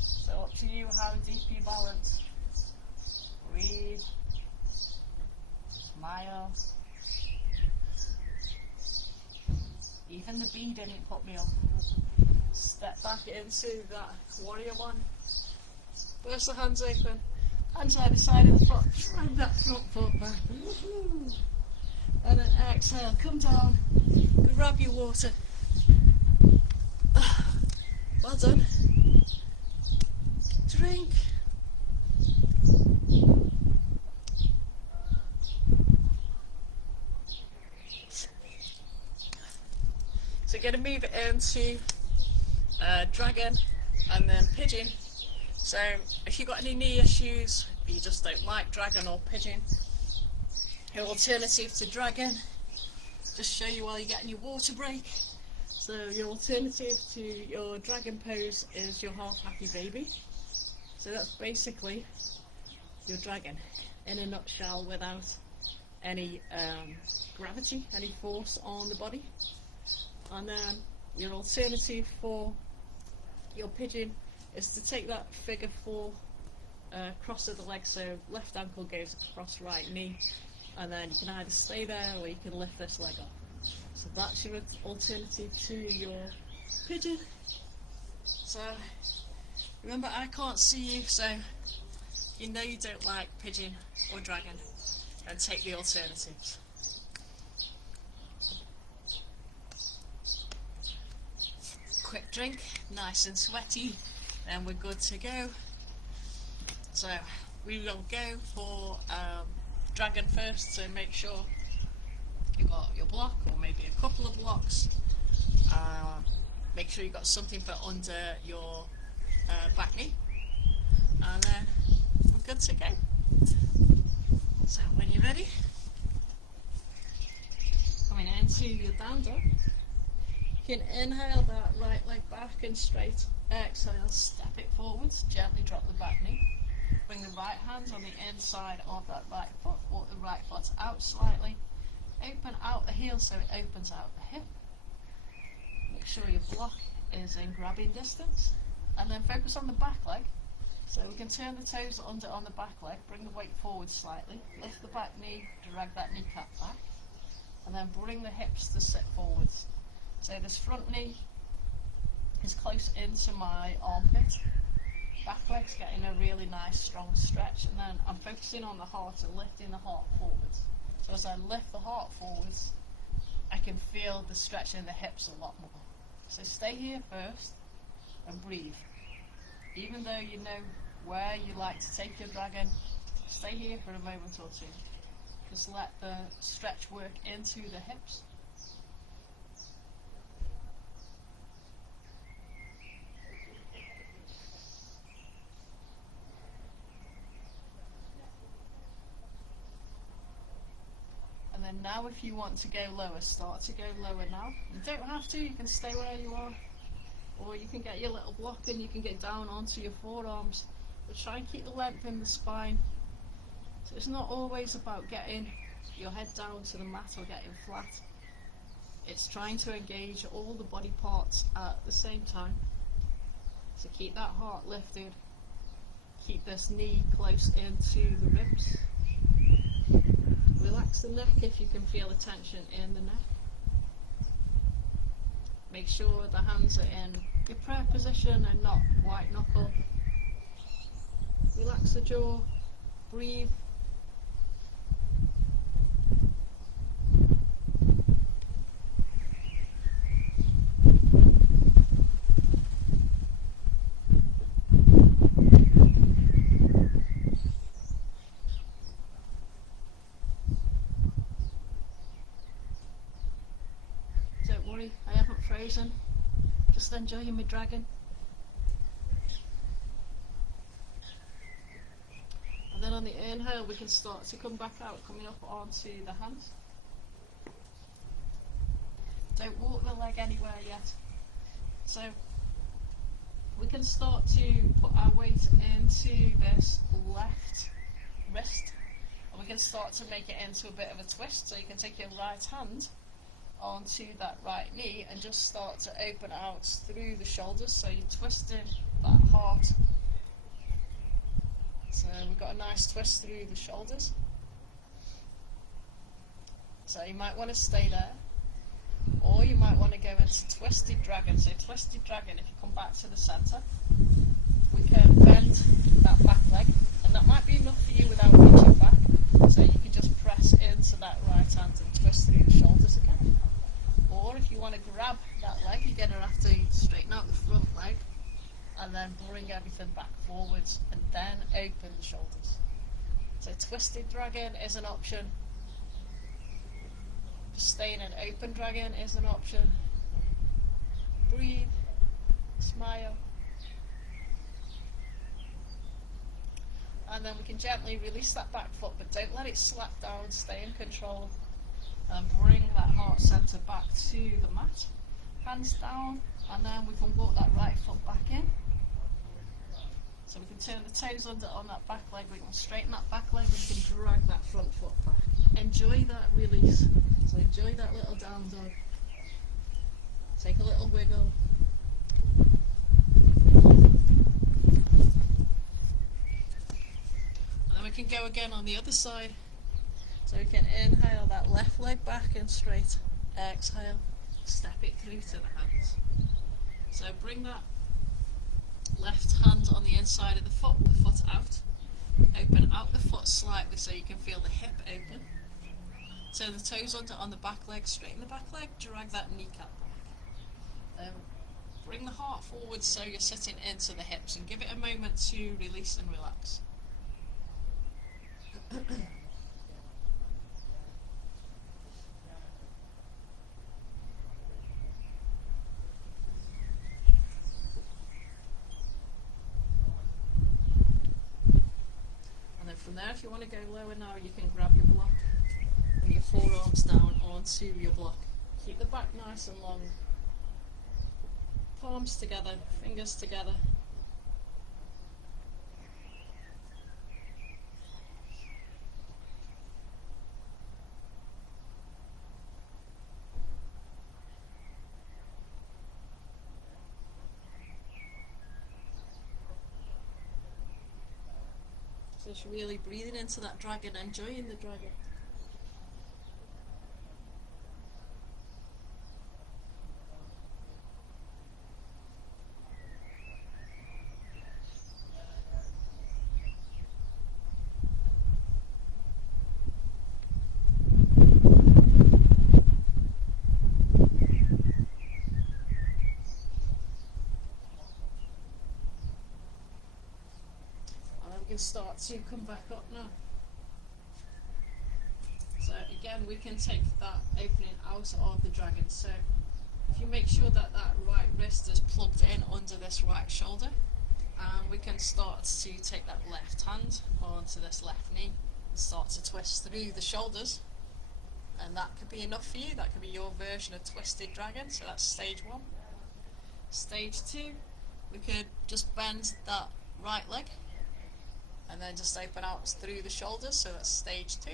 So up to you how deep you balance. Breathe. Smile. Even the bee didn't put me off. Step back into that warrior 1. Burst the hands open, hands either side of the foot, drag that front foot back. Woohoo. And then exhale, come down, grab your water. Well done. Drink. So you're going to move it into dragon and then pigeon. So if you've got any knee issues, if you just don't like dragon or pigeon, your alternative to dragon, just show you while you're getting your water break. So your alternative to your dragon pose is your half happy baby. So that's basically your dragon in a nutshell, without any gravity, any force on the body. And then your alternative for your pigeon is to take that figure 4 cross of the leg, so left ankle goes across right knee, and then you can either stay there or you can lift this leg up. So that's your alternative to your pigeon. So remember, I can't see you, so you know you don't like pigeon or dragon, and take the alternatives. Quick drink, nice and sweaty, then we're good to go. So we will go for dragon first, so make sure you've got your block or maybe a couple of blocks. Make sure you've got something for under your back knee, and then we're good to go. So when you're ready, coming into your down dog. You can inhale that right leg back and straight. Exhale, step it forwards, gently drop the back knee. Bring the right hands on the inside of that right foot, walk the right foot out slightly. Open out the heel so it opens out the hip. Make sure your block is in grabbing distance. And then focus on the back leg. So we can turn the toes under on the back leg, bring the weight forward slightly, lift the back knee, drag that kneecap back, and then bring the hips to sit forwards. So this front knee is close into my armpit. Back leg's getting a really nice strong stretch, and then I'm focusing on the heart and lifting the heart forwards. So as I lift the heart forwards, I can feel the stretch in the hips a lot more. So stay here first and breathe. Even though you know where you like to take your dragon, stay here for a moment or two. Just let the stretch work into the hips. And now if you want to go lower, start to go lower now. You don't have to, you can stay where you are. Or you can get your little block and you can get down onto your forearms. But try and keep the length in the spine. So it's not always about getting your head down to the mat or getting flat. It's trying to engage all the body parts at the same time. So keep that heart lifted. Keep this knee close into the ribs. Relax the neck if you can feel the tension in the neck. Make sure the hands are in your prayer position and not white knuckle. Relax the jaw. Breathe. Don't worry, I haven't frozen. Just enjoying my dragon. And then on the inhale we can start to come back out, coming up onto the hands. Don't walk the leg anywhere yet. So we can start to put our weight into this left wrist, and we can start to make it into a bit of a twist. So you can take your right hand onto that right knee and just start to open out through the shoulders, so you're twisting that heart. So we've got a nice twist through the shoulders. So you might want to stay there, or you might want to go into twisted dragon. So twisted dragon, if you come back to the centre, we can bend that back leg, and that might be enough for you without reaching back. So you can just press into that right hand and twist through the shoulders again. Or if you want to grab that leg, you're going to have to straighten out the front leg and then bring everything back forwards and then open the shoulders. So twisted dragon is an option. Just staying in open dragon is an option. Breathe, smile. And then we can gently release that back foot, but don't let it slap down, stay in control. And bring that heart centre back to the mat. Hands down, and then we can walk that right foot back in. So we can turn the toes under on that back leg, we can straighten that back leg, we can drag that front foot back. Enjoy that release. So enjoy that little down dog. Take a little wiggle. And then we can go again on the other side. So we can inhale that left leg back and straight. Exhale, step it through to the hands. So bring that left hand on the inside of the foot out. Open out the foot slightly so you can feel the hip open. Turn the toes under on the back leg, straighten the back leg, drag that kneecap back. Bring the heart forward so you're sitting into the hips, and give it a moment to release and relax. From there, if you want to go lower now, you can grab your block and your forearms down onto your block. Keep the back nice and long. Palms together, fingers together. Just really breathing into that dragon, enjoying the dragon. Can start to come back up now. So again, we can take that opening out of the dragon. So if you make sure that that right wrist is plugged in under this right shoulder, and we can start to take that left hand onto this left knee and start to twist through the shoulders and that could be enough for you. That could be your version of twisted dragon. So that's stage 1. Stage 2, we could just bend that right leg and then just open out through the shoulders, so that's stage 2.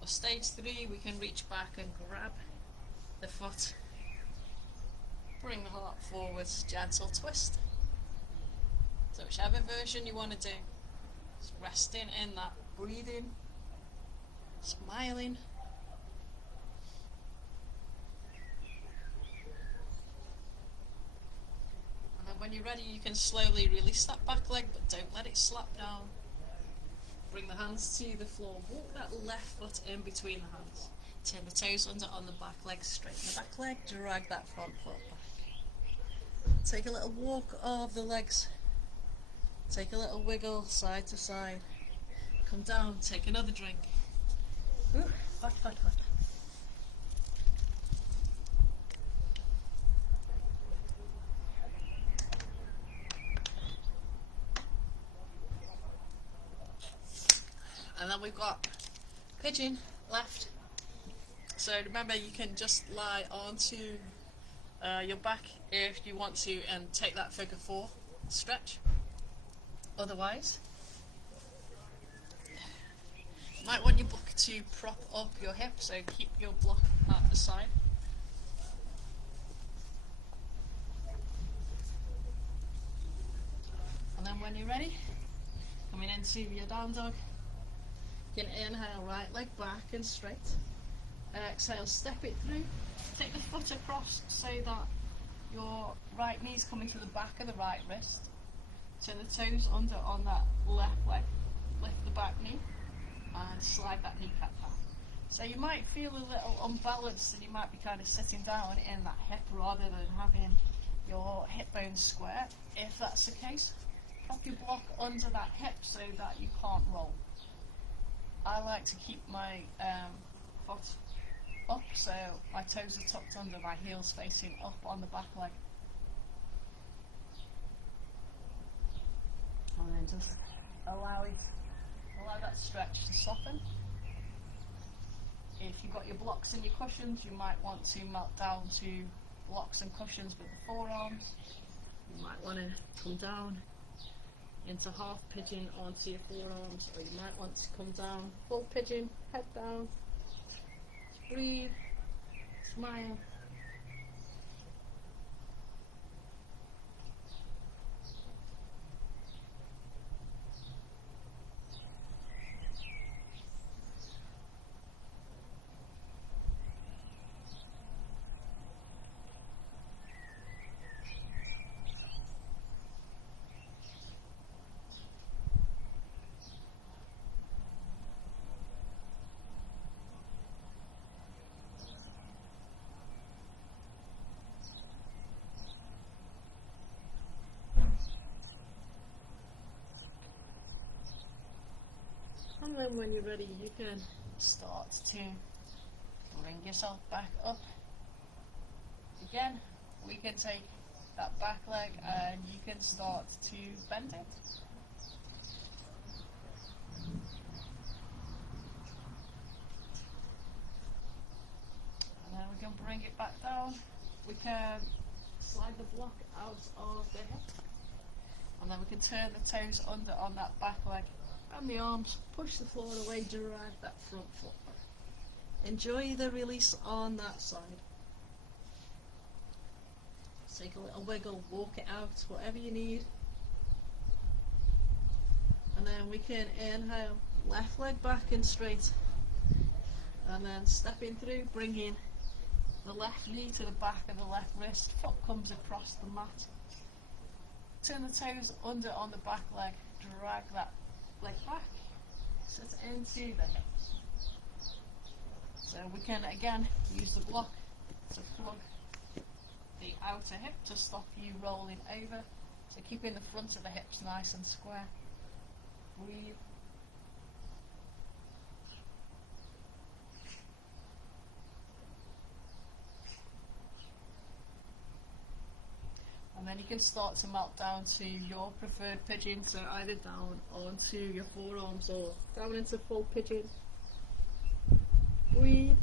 Or stage 3, we can reach back and grab the foot, bring the heart forwards, gentle twist. So whichever version you want to do, just resting in that breathing, smiling. And then when you're ready, you can slowly release that back leg, but don't let it slap down. Bring the hands to the floor, walk that left foot in between the hands. Turn the toes under on the back leg, straighten the back leg, drag that front foot back. Take a little walk of the legs. Take a little wiggle side to side. Come down, take another drink. Ooh, hot, hot, hot. And then we've got pigeon left. So remember, you can just lie onto your back if you want to and take that figure 4 stretch. Otherwise, you might want your block to prop up your hip, so keep your block at the side. And then when you're ready, coming into your down dog, you can inhale, right leg back and straight. Exhale, step it through. Take the foot across so that your right knee's coming to the back of the right wrist. Turn the toes under on that left leg. Lift the back knee and slide that kneecap down. So you might feel a little unbalanced and you might be kind of sitting down in that hip rather than having your hip bones square. If that's the case, prop your block under that hip so that you can't roll. I like to keep my foot up, so my toes are tucked under, my heels facing up on the back leg. And then just allow that stretch to soften. If you've got your blocks and your cushions, you might want to melt down to blocks and cushions with the forearms. You might want to come down into half pigeon onto your forearms, or you might want to come down full pigeon, head down. Breathe, smile. And then when you're ready, you can start to bring yourself back up. Again, we can take that back leg and you can start to bend it. And then we can bring it back down. We can slide the block out of the hip. And then we can turn the toes under on that back leg. And the arms, push the floor away, drag that front foot back. Enjoy the release on that side. Take a little wiggle, walk it out, whatever you need. And then we can inhale, left leg back and straight. And then stepping through, bringing the left knee to the back of the left wrist, foot comes across the mat. Turn the toes under on the back leg, drag that leg back, sit into the hips. So we can again use the block to plug the outer hip to stop you rolling over. So keeping the front of the hips nice and square. Breathe. And then you can start to melt down to your preferred pigeon, so either down onto your forearms or down into full pigeon. Breathe.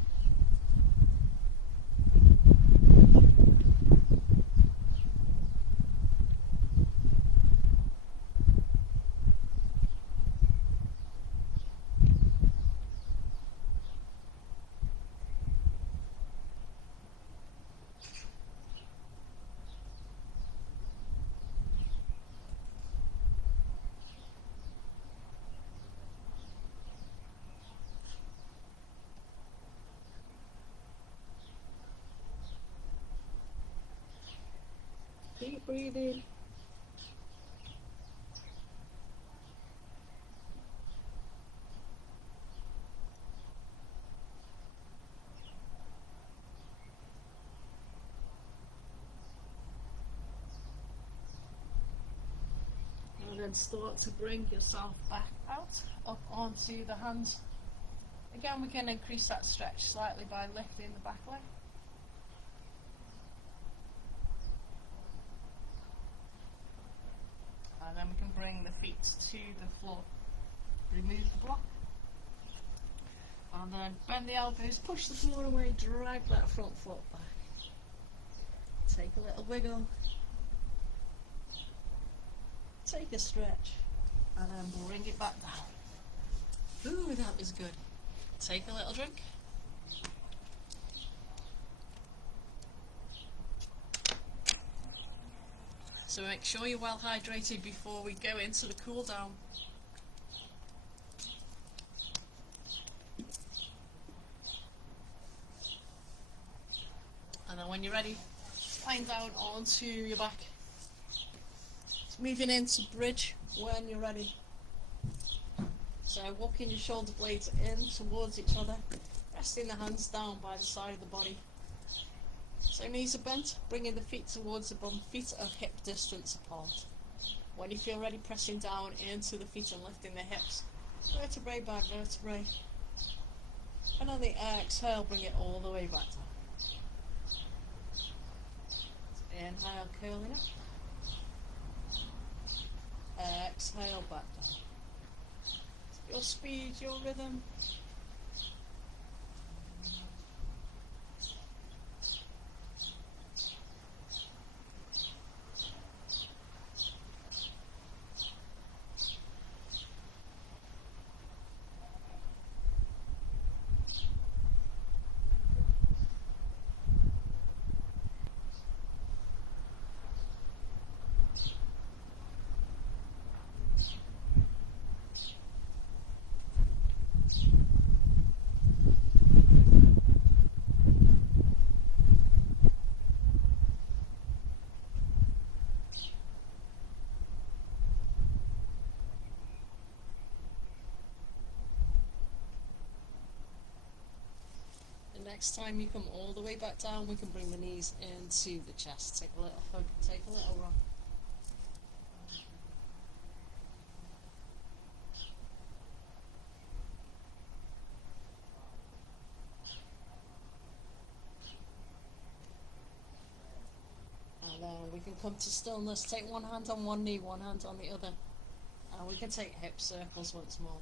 Keep breathing. And then start to bring yourself back out, up onto the hands. Again, we can increase that stretch slightly by lifting the back leg. And then we can bring the feet to the floor. Remove the block. And then bend the elbows, push the floor away, drag that front foot back. Take a little wiggle. Take a stretch. And then bring it back down. Ooh, that was good. Take a little drink. So make sure you're well hydrated before we go into the cool down. And then when you're ready, lying down onto your back. So moving into bridge when you're ready. So walking your shoulder blades in towards each other, resting the hands down by the side of the body. So knees are bent, bringing the feet towards the bum, feet are hip distance apart. When you feel ready, pressing down into the feet and lifting the hips, vertebrae by vertebrae. And on the exhale, bring it all the way back down. So inhale, curling up. Exhale, back down. Your speed, your rhythm. Next time you come all the way back down, we can bring the knees into the chest. Take a little hug, take a little rock. And then we can come to stillness. Take one hand on one knee, one hand on the other. And we can take hip circles once more.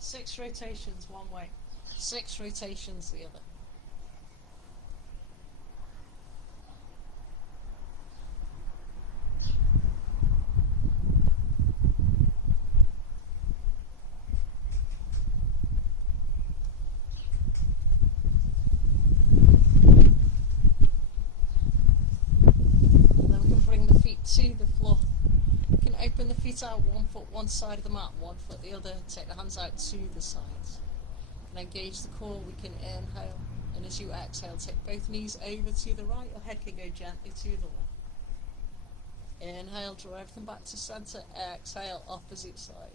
6 rotations one way, 6 rotations the other. To the floor. You can open the feet out, one foot one side of the mat, one foot the other. Take the hands out to the sides. You can engage the core. We can inhale, and as you exhale, take both knees over to the right. Your head can go gently to the left. Inhale, draw everything back to center. Exhale, opposite side.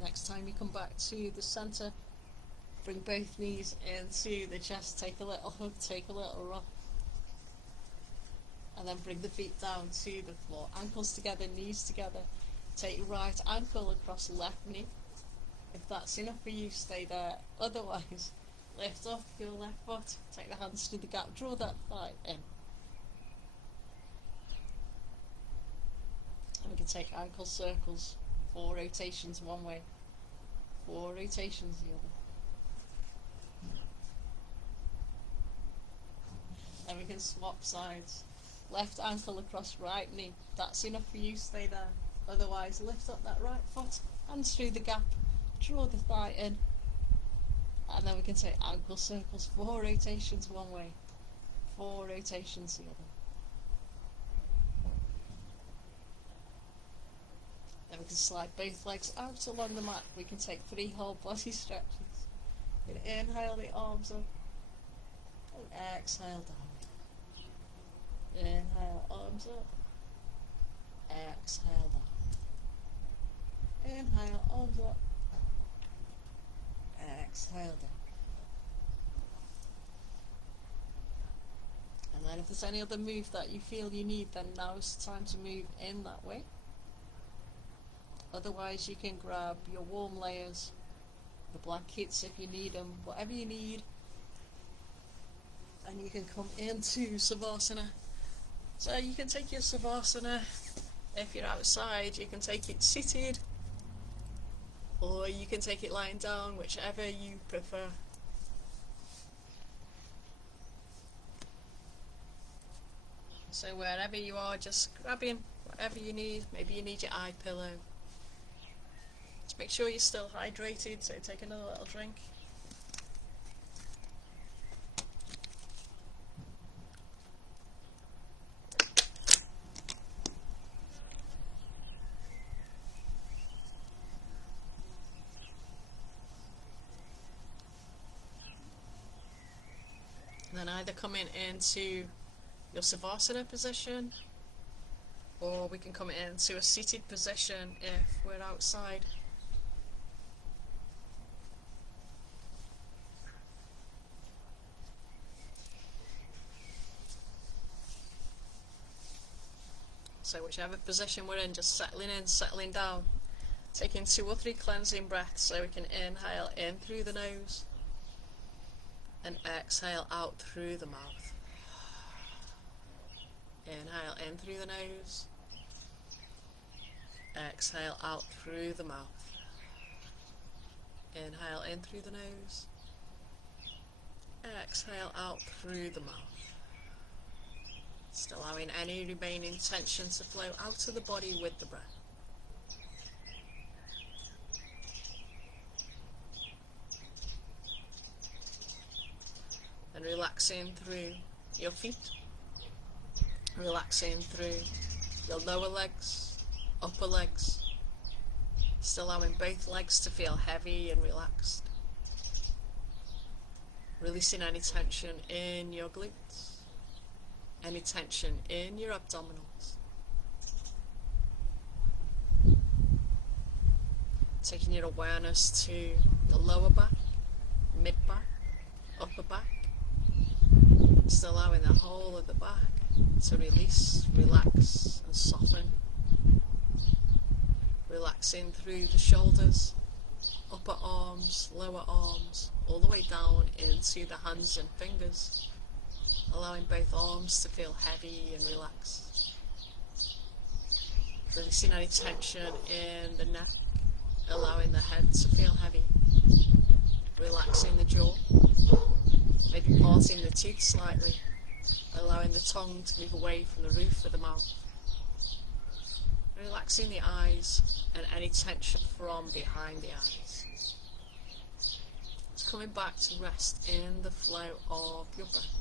Next time you come back to the center, bring both knees into the chest, take a little hug, take a little rock. And then bring the feet down to the floor. Ankles together, knees together. Take your right ankle across the left knee. If that's enough for you, stay there. Otherwise, lift up your left foot, take the hands to the gap, draw that thigh in. And we can take ankle circles, 4 rotations one way, 4 rotations the other. Then we can swap sides. Left ankle across right knee. That's enough for you, stay there. Otherwise, lift up that right foot, hands through the gap, draw the thigh in, and then we can take ankle circles, 4 rotations one way, 4 rotations the other. Then we can slide both legs out along the mat. We can take 3 whole body stretches. We can inhale the arms up and exhale down. Inhale, arms up, exhale down. Inhale, arms up, exhale down. And then if there's any other move that you feel you need, then now is the time to move in that way. Otherwise you can grab your warm layers, the blankets if you need them, whatever you need, and you can come into Savasana. So you can take your Savasana, if you're outside you can take it seated, or you can take it lying down, whichever you prefer. So wherever you are, just grabbing whatever you need. Maybe you need your eye pillow. Just make sure you're still hydrated, so take another little drink. And then either coming into your Savasana position, or we can come into a seated position if we're outside. So whichever position we're in, just settling in, settling down, taking 2 or 3 cleansing breaths, so we can inhale in through the nose and exhale out through the mouth. Inhale in through the nose, exhale out through the mouth. Inhale in through the nose, exhale out through the mouth. Just allowing any remaining tension to flow out of the body with the breath. And relaxing through your feet, relaxing through your lower legs, upper legs, just allowing both legs to feel heavy and relaxed. Releasing any tension in your glutes, any tension in your abdominals. Taking your awareness to the lower back, mid back, upper back. Just allowing the whole of the back to release, relax and soften. Relaxing through the shoulders, upper arms, lower arms, all the way down into the hands and fingers. Allowing both arms to feel heavy and relaxed. Releasing any tension in the neck, allowing the head to feel heavy. Relaxing the jaw, maybe parting the teeth slightly, allowing the tongue to move away from the roof of the mouth. Relaxing the eyes and any tension from behind the eyes. Just coming back to rest in the flow of your breath.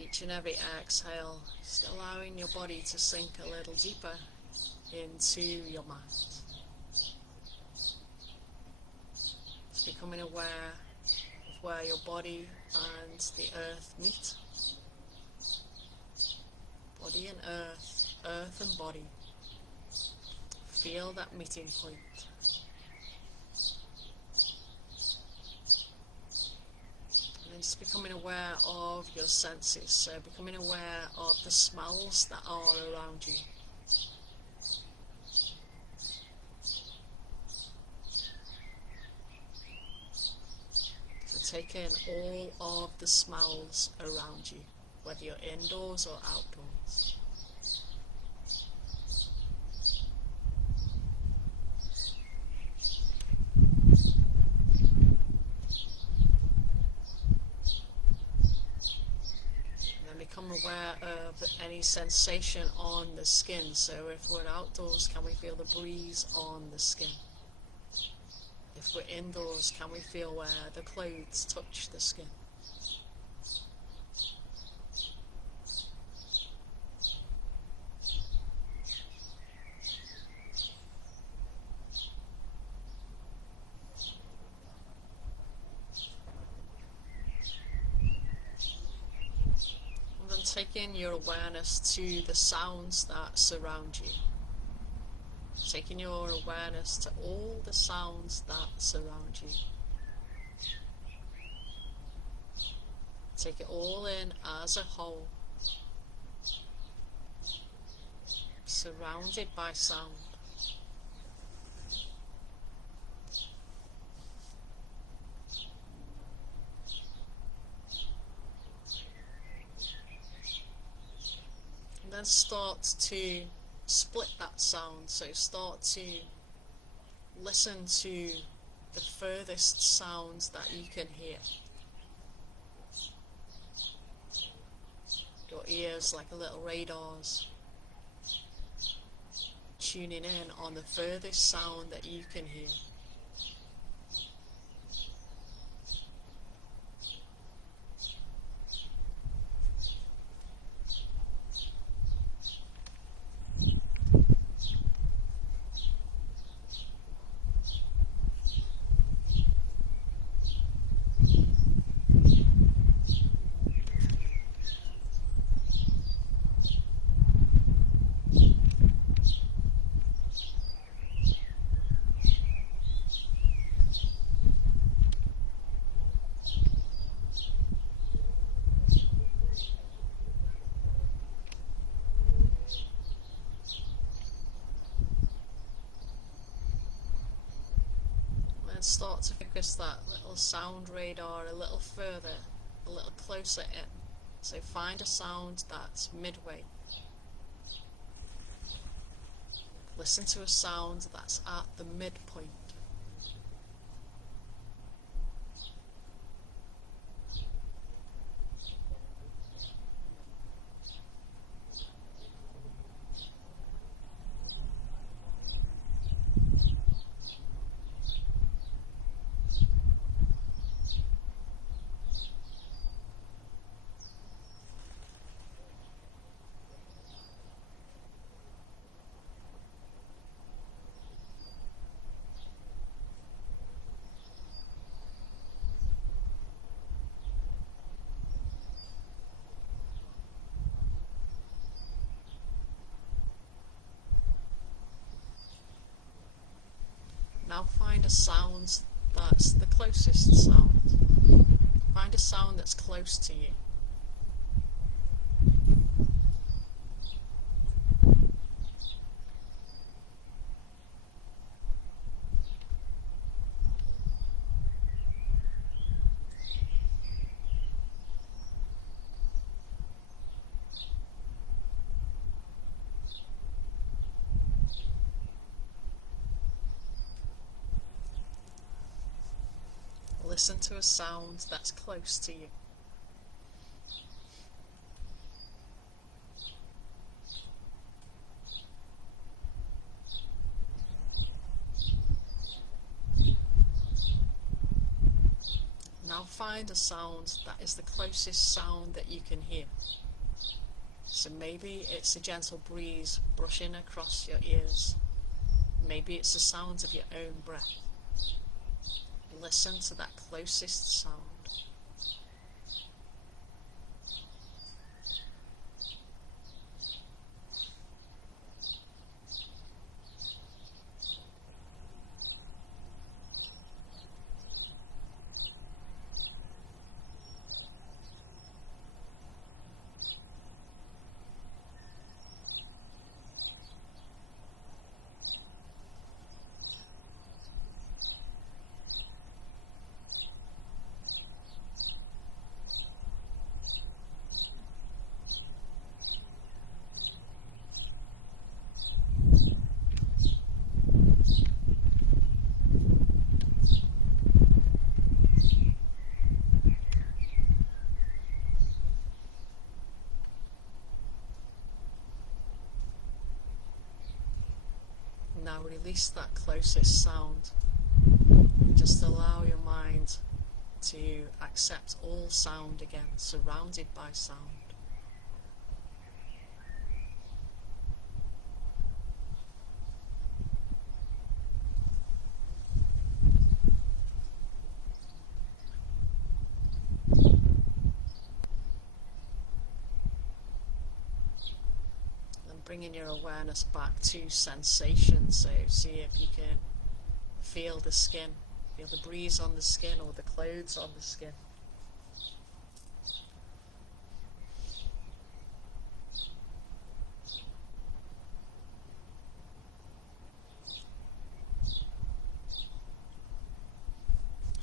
Each and every exhale, just allowing your body to sink a little deeper into your mind. Just becoming aware of where your body and the earth meet. Body and earth, earth and body. Feel that meeting point. And just becoming aware of your senses, so becoming aware of the smells that are around you. So take in all of the smells around you, whether you're indoors or outdoors. aware of any sensation on the skin. So if we're outdoors, can we feel the breeze on the skin? If we're indoors, can we feel where the clothes touch the skin? And then taking your awareness to the sounds that surround you. Taking your awareness to all the sounds that surround you. Take it all in as a whole, surrounded by sound. And then start to split that sound, so start to listen to the furthest sounds that you can hear. Your ears like little radars, tuning in on the furthest sound that you can hear. And start to focus that little sound radar a little further, a little closer in. So find a sound that's midway. Listen to a sound that's at the midpoint. Now find a sound that's the closest sound. Find a sound that's close to you. Listen to a sound that's close to you. Now find a sound that is the closest sound that you can hear. So maybe it's a gentle breeze brushing across your ears. Maybe it's the sound of your own breath. Listen to that closest sound. now release that closest sound. Just allow your mind to accept all sound again, surrounded by sound. And bringing your awareness back to sensation, so see if you can feel the skin, feel the breeze on the skin or the clothes on the skin.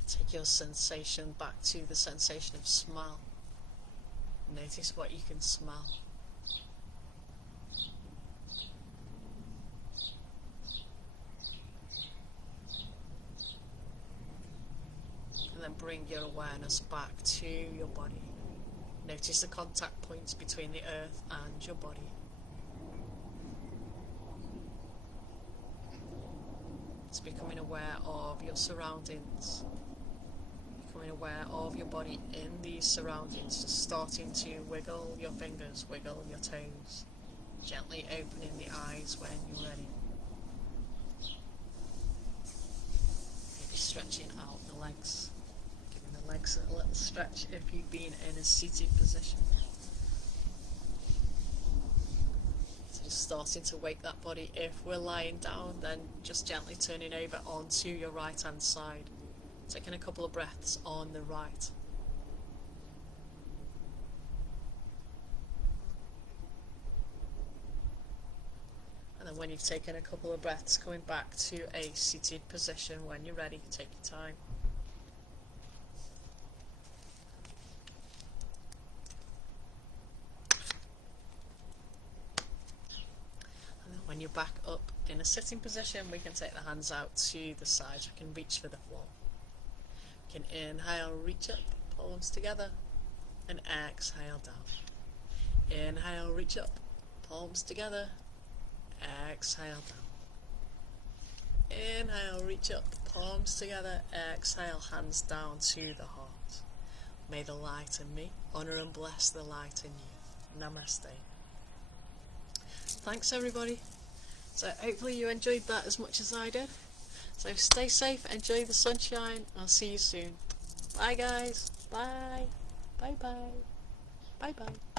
Take your sensation back to the sensation of smell. Notice what you can smell. And then bring your awareness back to your body. Notice the contact points between the earth and your body. It's becoming aware of your surroundings. Becoming aware of your body in these surroundings. Just starting to wiggle your fingers, wiggle your toes. Gently opening the eyes when you're ready. Maybe stretching out the legs. Giving the legs a little stretch if you've been in a seated position. So just starting to wake that body. If we're lying down, then just gently turning over onto your right hand side. Taking a couple of breaths on the right. And then when you've taken a couple of breaths, coming back to a seated position when you're ready. Take your time. And then when you're back up in a sitting position, we can take the hands out to the sides. We can reach for the floor. You can inhale, reach up, palms together, and exhale down. Inhale, reach up, palms together, exhale down. Inhale, reach up, palms together, exhale, hands down to the heart. May the light in me honour and bless the light in you. Namaste. Thanks everybody. So hopefully you enjoyed that as much as I did. So stay safe, enjoy the sunshine, I'll see you soon. Bye guys, bye, bye bye, bye bye.